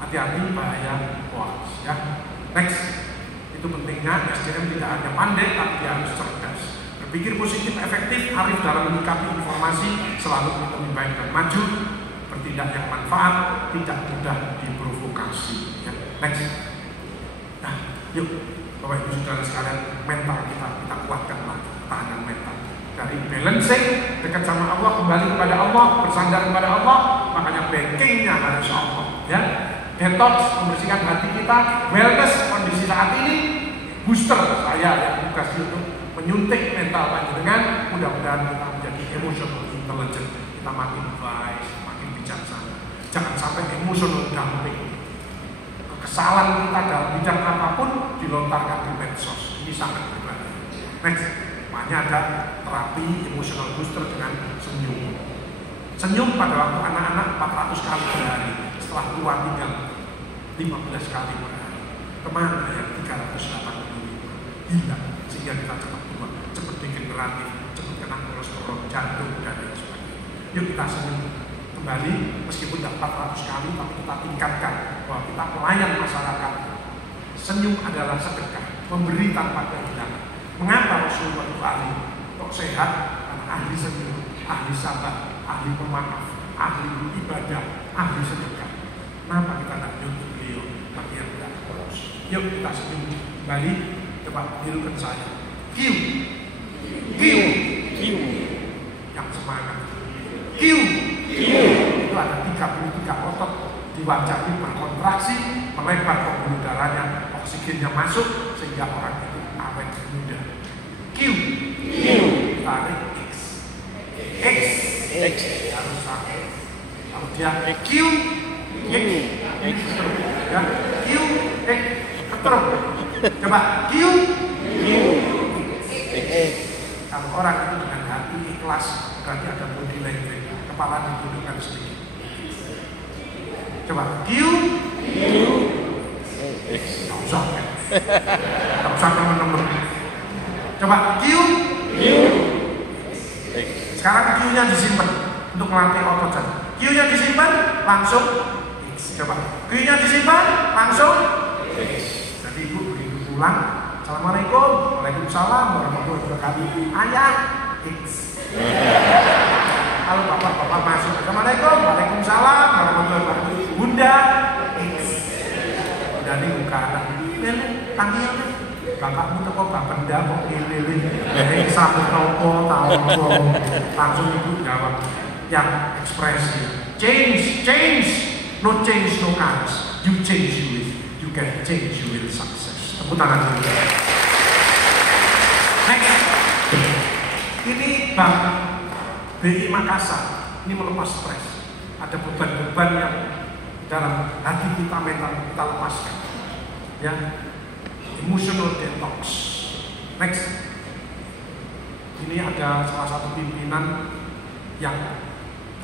hati-hati bahaya hoax, ya, next, itu pentingnya SDM tidak hanya pandai tapi dia harus cerdas, berpikir positif, efektif, arif dalam menyikapi informasi, selalu lebih baik dan maju, bertindak yang manfaat, tidak mudah diprovokasi, ya, next. Nah, yuk Bapak Ibu Saudara sekalian, mental kita kuatkan lagi, tahanan mental. Dari balancing, dekat sama Allah, kembali kepada Allah, bersandar kepada Allah, makanya backingnya harus Allah, ya. Detox, membersihkan hati kita, wellness, kondisi saat ini, booster saya yang tugas untuk menyuntik mental panjenengan, mudah-mudahan kita menjadi emotional intelligent, kita makin wise, makin bijaksana. Jangan sampai emotional dumping. Kesalahan kita dalam bidang apapun dilontarkan di medsos. Ini sangat berbahaya. Next, makanya ada terapi emotional booster dengan senyum. Senyum pada waktu anak-anak 400 kali per hari, setelah tua tinggal 15 kali per hari. Kemana yang 385? Gila, sehingga kita cepat tua, cepat degeneratif, cepat kena kolesterol, jantung, dan lain sebagainya. Yuk kita senyum kembali, meskipun tidak 400 kali, tapi kita tingkatkan bahwa kita pelayan masyarakat. Senyum adalah sedekah, memberi tanpa kehilangan. Mengapa Rasulullah Ali kok sehat? Karena ahli senyum, ahli sabar, ahli pemaaf, ahli ibadah, ahli sedekah. Kenapa kita tidak nyuntuk beliau? Tapi yang tidak terus. Yuk kita senyum kembali, coba tirukan saya. Kiu, kiu, kiu, yang semangat. Kiu, itu ada 33 otot di wajah ini berkontraksi, melebar pembuluh darahnya, oksigennya masuk sehingga orang itu awet muda. Q, tarik X harus sampai. Kalau dia Q, X ya, Q, X keterus. Coba Q, X. Kalau orang itu dengan hati ikhlas, berarti ada body language. Kepala ditundukkan sedikit. Coba Q, X. Nggak usah teman-teman. Coba Q, X. Sekarang Q-nya disimpan untuk melatih otot saja. Q-nya disimpan langsung X. Coba Q-nya disimpan langsung X. Jadi ibu begitu pulang, assalamualaikum, waalaikumsalam warahmatullahi wabarakatuh. Ayah X. Kalau bapak-bapak masuk, assalamualaikum, waalaikumsalam, warahmatullahi wabarakatuh. Bunda, X. Bunda ini buka anak, lele, tanggilnya. Bapakmu teko bapenda kok lele, lele, sambut toko, toko. Langsung ibu jawab, yang ekspresi. Change, no change, no chance. You change, you can change, you will success. Tepuk tangan dulu. Next, ini Bang BI Makassar, ini melepas stres. Ada beban-beban yang dalam hati kita, mental kita lepaskan. Ya, emotional detox. Next, ini ada salah satu pimpinan yang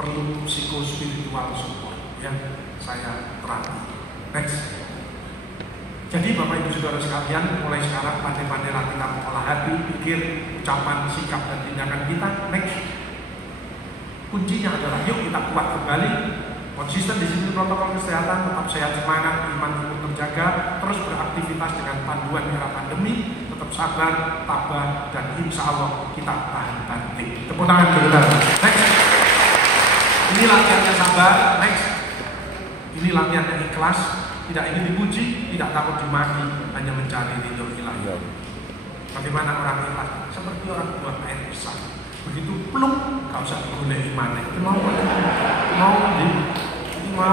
perlu psikospiritual support. Ya, saya terapi. Next. Jadi Bapak Ibu Saudara sekalian, mulai sekarang pandai-pandailah kita mengolah hati, pikir, ucapan, sikap dan tindakan kita. Next. Kuncinya adalah yuk kita kuat kembali, konsisten disiplin protokol kesehatan, tetap sehat semangat, iman imun terjaga, terus beraktivitas dengan panduan era pandemi, tetap sabar, tabah, dan insya Allah kita tahan banting. Tepuk tangan dulu. Next. Ini latihannya sabar. Next. Ini latihannya ikhlas, tidak ingin dipuji, tidak takut dimaki, hanya mencari ridho ilahi. Bagaimana orang ikhlas? Seperti orang buang air besar. Begitu plung, gak usah digoleki maneh. Mau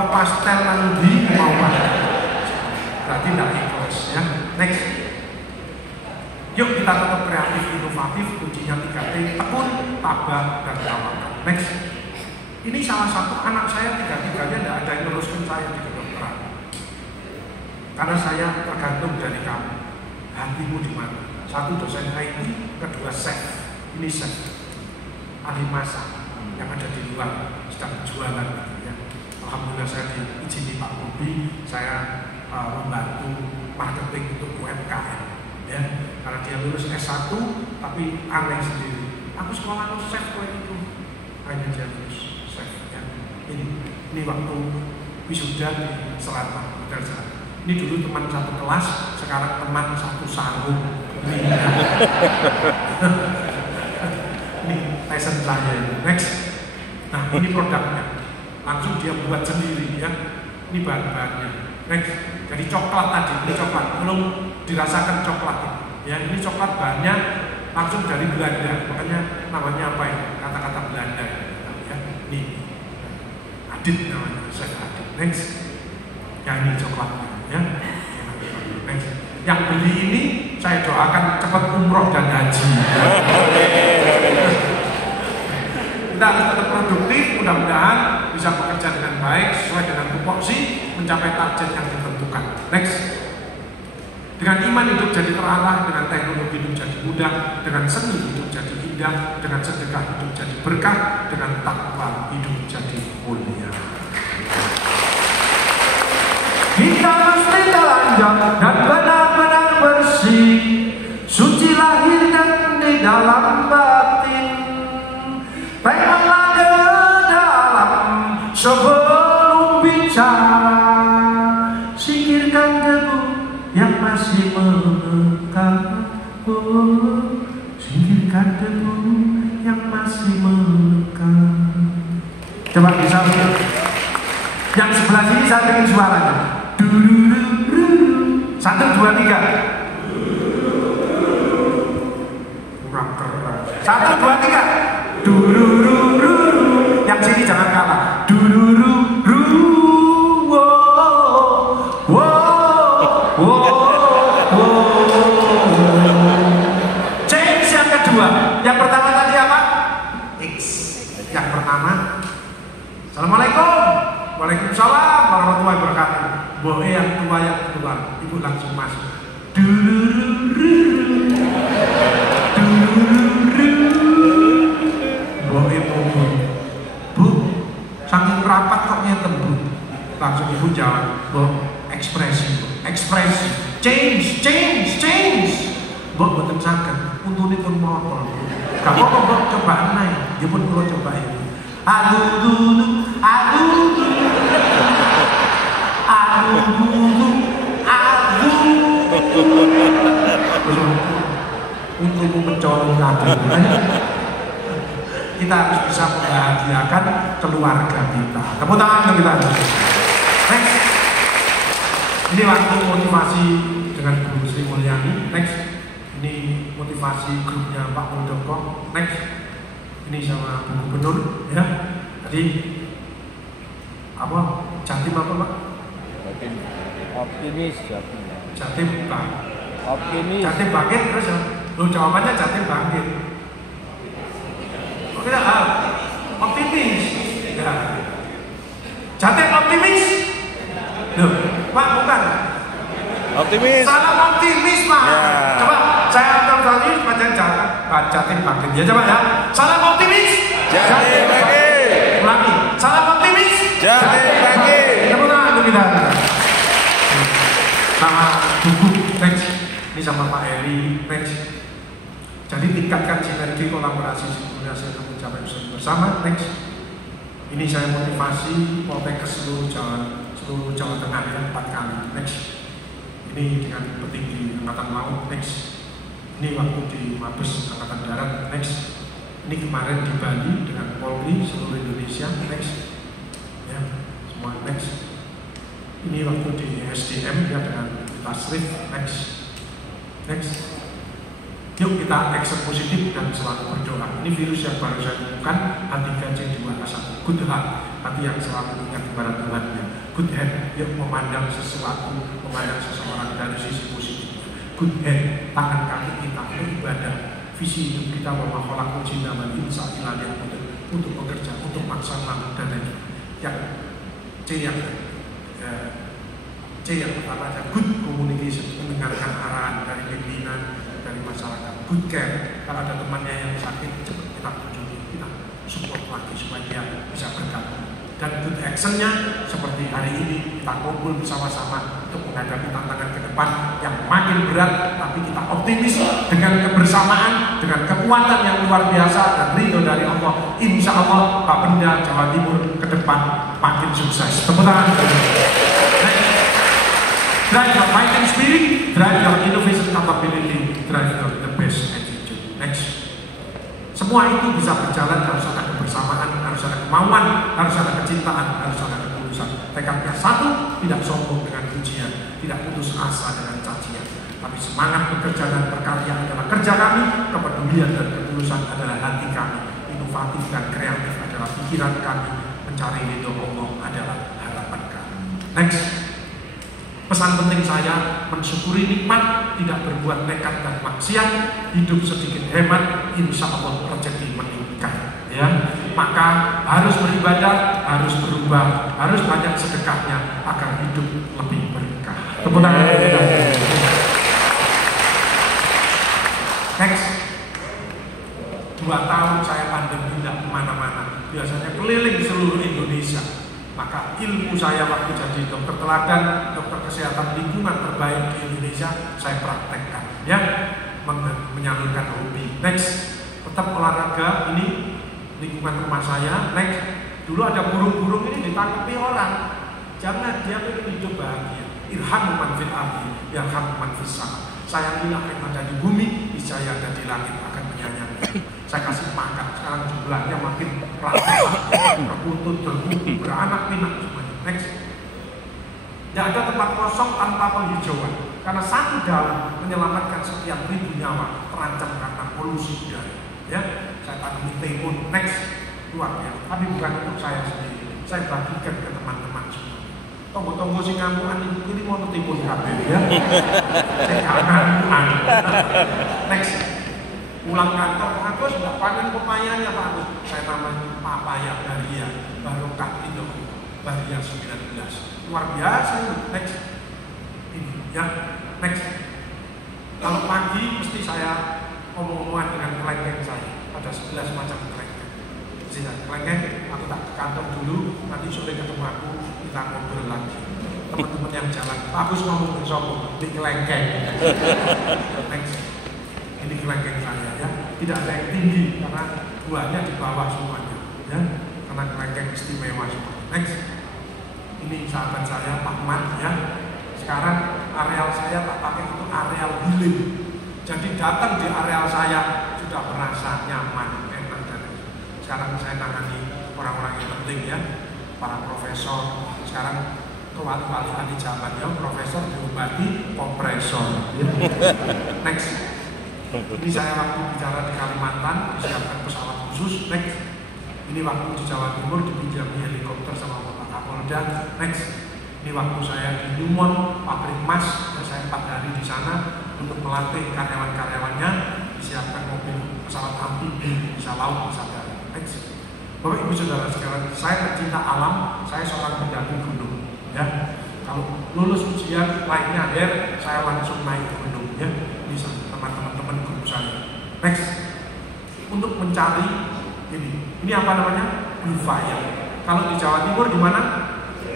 pastel nanti mau pastel. Berarti tidak ikhlas ya. Next. Yuk kita tetap kreatif, inovatif, kuncinya 3T, tekun, tabah, dan tawakal. Next. Ini salah satu anak saya tiga-tiganya tidak ada yang teruskan saya di kedokteran. Karena saya tergantung dari kamu. Hatimu di mana? Satu dosen IT, kedua chef. Ini chef. Ahli masak yang ada di luar sedang jualan ya. Alhamdulillah saya diizini Pak Bobi, saya membantu marketing untuk UMKM. ya, karena dia lulus S1 tapi aneh sendiri. Aku sekolah chef kok itu, hanya dia lulus chef ya. Ini waktu wisuda di Selatan, Hotel Selatan. Ini dulu teman satu kelas, sekarang teman satu sarung. Ini passion saya ini. Next. Nah ini produknya, langsung dia buat sendiri ya. Ini bahan-bahannya. Next. Jadi coklat tadi, ini coklat belum dirasakan coklat ya. Ini coklat bahannya langsung dari Belanda, makanya namanya apa ya? Kata-kata Belanda ya. Ini Adit namanya, Chef Adit. Next. Ya ini coklatnya ya. Next. Yang beli ini saya doakan cepat umroh dan haji. Kita harus tetap produktif, mudah-mudahan bisa bekerja dengan baik sesuai dengan tupoksi, mencapai target yang ditentukan. Next. Dengan iman hidup jadi terarah, dengan teknologi hidup jadi mudah, dengan seni hidup jadi indah, dengan sedekah hidup jadi berkah, dengan takwa hidup jadi mulia. Kita mesti telanjang dan benar-benar bersih, suci lahir dan di dalam batin. Tengoklah ke dalam sebelum bicara, singkirkan debu yang masih melekat. Singkirkan debu yang masih melekat. Coba bisa. Yang sebelah sini saya ingin suaranya. Satu, dua, tiga. Kurang keras. Satu, dua, tiga. Yang sini jangan kalah. Change yang kedua. Yang pertama tadi apa? X. Yang pertama, Assalamualaikum. Waalaikumsalam warahmatullahi wabarakatuh. Boe yang tua yang keluar, ibu langsung masuk. Boe ngomong, Bu, saking rapat kok nyeten Bu. Langsung ibu jawab, Bu, ekspresi, change. Bu, betul saged, untune pun motor. Gak apa-apa Bu, cobaan naik, dia pun kalau cobain. Aduh. Untukmu mencolong kabel. Kita harus bisa membahagiakan keluarga kita. Tepuk tangan kita. Next. Ini waktu motivasi dengan Bu Sri Mulyani. Next. Ini motivasi grupnya Pak Muldoko. Next. Ini sama Bu Gubernur ya. Tadi apa? Jatim apa Pak? Optimis Jatim Pak. Optimis. Jatim bangkit terus ya. Jawabannya Jatim bangkit. Oke, optimis. Ya. Jatim optimis. Loh, Pak bukan. Optimis. Salah optimis Pak. Ya. Coba saya akan tadi baca Pak Jatim bangkit. Ya coba ya. Salah optimis. Jatim bangkit. Ulangi. Salah optimis. Jatim bangkit. Tepuk tangan untuk kita. Sama buku next. Ini sama Pak Heri next. Jadi tingkatkan sinergi kolaborasi simulasi untuk mencapai usaha bersama. Next. Ini saya motivasi Poltekkes seluruh Jawa Tengah ya 4 kali. Next. Ini dengan petinggi Angkatan Laut. Next. Ini waktu di Mabes Angkatan Darat. Next. Ini kemarin di Bali dengan Polri seluruh Indonesia. Next. Ya, semua next. Ini waktu di SDM ya dengan Tasrif. Next. Yuk kita action positif dan selalu berdoa. Ini virus yang baru saya temukan, hati gajah 2A1. Good heart, hati yang selalu ingat kepada Tuhannya. Good head, yuk memandang sesuatu, memandang seseorang dari sisi positifnya. Good head, tangan kaki kita beribadah. Visi hidup kita memaholaku cinta dan insya Allah untuk bekerja, untuk maksimal dan yang C yang pertama adalah good communication, mendengarkan arahan dari pimpinan, dari masyarakat. Good care, kalau ada temannya yang sakit, cepat kita kunjungi, kita support lagi supaya dia bisa bergabung. Dan good actionnya seperti hari ini kita kumpul bersama-sama untuk untuk menghadapi tantangan ke depan yang makin berat, tapi kita optimis dengan kebersamaan, dengan kekuatan yang luar biasa dan ridho dari Allah. Insya Allah Bapenda Jawa Timur ke depan makin sukses. Tepuk tangan. Drive your fighting spirit, drive your innovation capability, drive your the best attitude. Next. Semua itu bisa berjalan harus ada kebersamaan, harus ada kemauan, harus ada kecintaan, harus ada ketulusan. Tekadnya satu, tidak sombong dengan pujian, tidak putus asa dengan cacian. Tapi semangat bekerja dan berkarya adalah kerja kami, kepedulian dan ketulusan adalah hati kami, inovatif dan kreatif adalah pikiran kami, mencari ridho Allah adalah harapan kami. Next. Pesan penting saya, mensyukuri nikmat, tidak berbuat nekat dan maksiat, hidup sedikit hemat, insya Allah rezeki meningkat. Ya, maka harus beribadah, harus berubah, harus banyak sedekahnya agar hidup lebih berkah. Tepuk tangan. Next. 2 tahun saya pandemi tidak kemana-mana, biasanya keliling seluruh Indonesia. Maka ilmu saya waktu jadi dokter teladan, dokter kesehatan lingkungan terbaik di Indonesia, saya praktekkan, ya, menyalurkan hobi. Next, tetap olahraga, ini lingkungan rumah saya. Next, dulu ada burung-burung ini ditangkapi orang, jangan dia ingin hidup bahagia. Irham man fil ardi, yarham man fis sama. Sayangilah yang ada di bumi, niscaya ada di langit akan menyayangi. Saya kasih makan, sekarang jumlahnya makin ratusan, berbuntut, berbuku, beranak pinak semuanya. Next. Tidak ada tempat kosong tanpa penghijauan, karena satu daun menyelamatkan sekian ribu nyawa terancam karena polusi udara. Ya, saya tanami timun. Next, luar biasa. Tapi bukan untuk saya sendiri, saya bagikan ke teman-teman semua. Tonggo-tonggo sing ngamukan ini mau timun kabeh, ya. Saya ngamukan. Next. Pulang kantor, Pak Agus sudah panen pepayanya Pak Agus. Saya namanya Papaya Baria, barokah itu, Baria 19. Luar biasa ini. Next. Ini ya, next. Kalau pagi mesti saya ngomong-ngomongan dengan klien saya. Ada 11 macam klien. Sini klien, aku tak ke kantor dulu, nanti sore ketemu aku, kita ngobrol lagi. Teman-teman yang jalan, Pak Agus ngomong ke sopo, di kelengkeng. Next. Ini kelengkeng saya, ya, tidak ada yang tinggi karena buahnya di bawah semuanya, ya, karena kelengkeng istimewa semua. Next, ini sahabat saya Pak Mat, ya. Sekarang areal saya tak pakai untuk areal healing, jadi datang di areal saya sudah merasa nyaman, enak dan sekarang saya tangani orang-orang yang penting, ya, para profesor. Sekarang wali-wali ahli zaman, ya, profesor diobati kompresor, ya. Next. Ini saya waktu bicara di Kalimantan, disiapkan pesawat khusus. Next, ini waktu di Jawa Timur dipinjami helikopter sama Bapak Kapolda. Next, ini waktu saya di Lumon, pabrik emas, dan saya 4 hari di sana untuk melatih karyawan-karyawannya, disiapkan mobil pesawat amfibi, bisa laut, bisa darat. Next, Bapak Ibu Saudara sekalian, saya pecinta alam, saya seorang pendaki gunung, ya. Kalau lulus ujian naiknya air, saya langsung naik ke gunung, ya. Bisa teman-teman grup saya. Next, untuk mencari ini apa namanya? Blue Fire. Kalau di Jawa Timur di mana?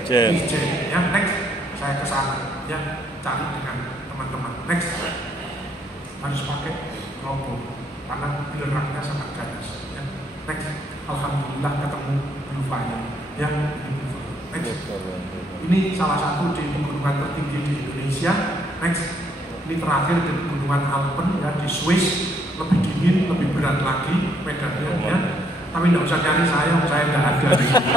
Ijen. Ya, next, saya ke sana, ya, cari dengan teman-teman. Next, harus pakai robot karena geraknya sangat ganas. Ya. Next, alhamdulillah ketemu Blue Fire. Ya, next, ini salah satu di pegunungan tertinggi di Indonesia. Next. Ini terakhir di Pegunungan Alpen, ya, di Swiss, lebih dingin, lebih berat lagi medannya, ya. Tapi tidak usah cari saya tidak ada di sini.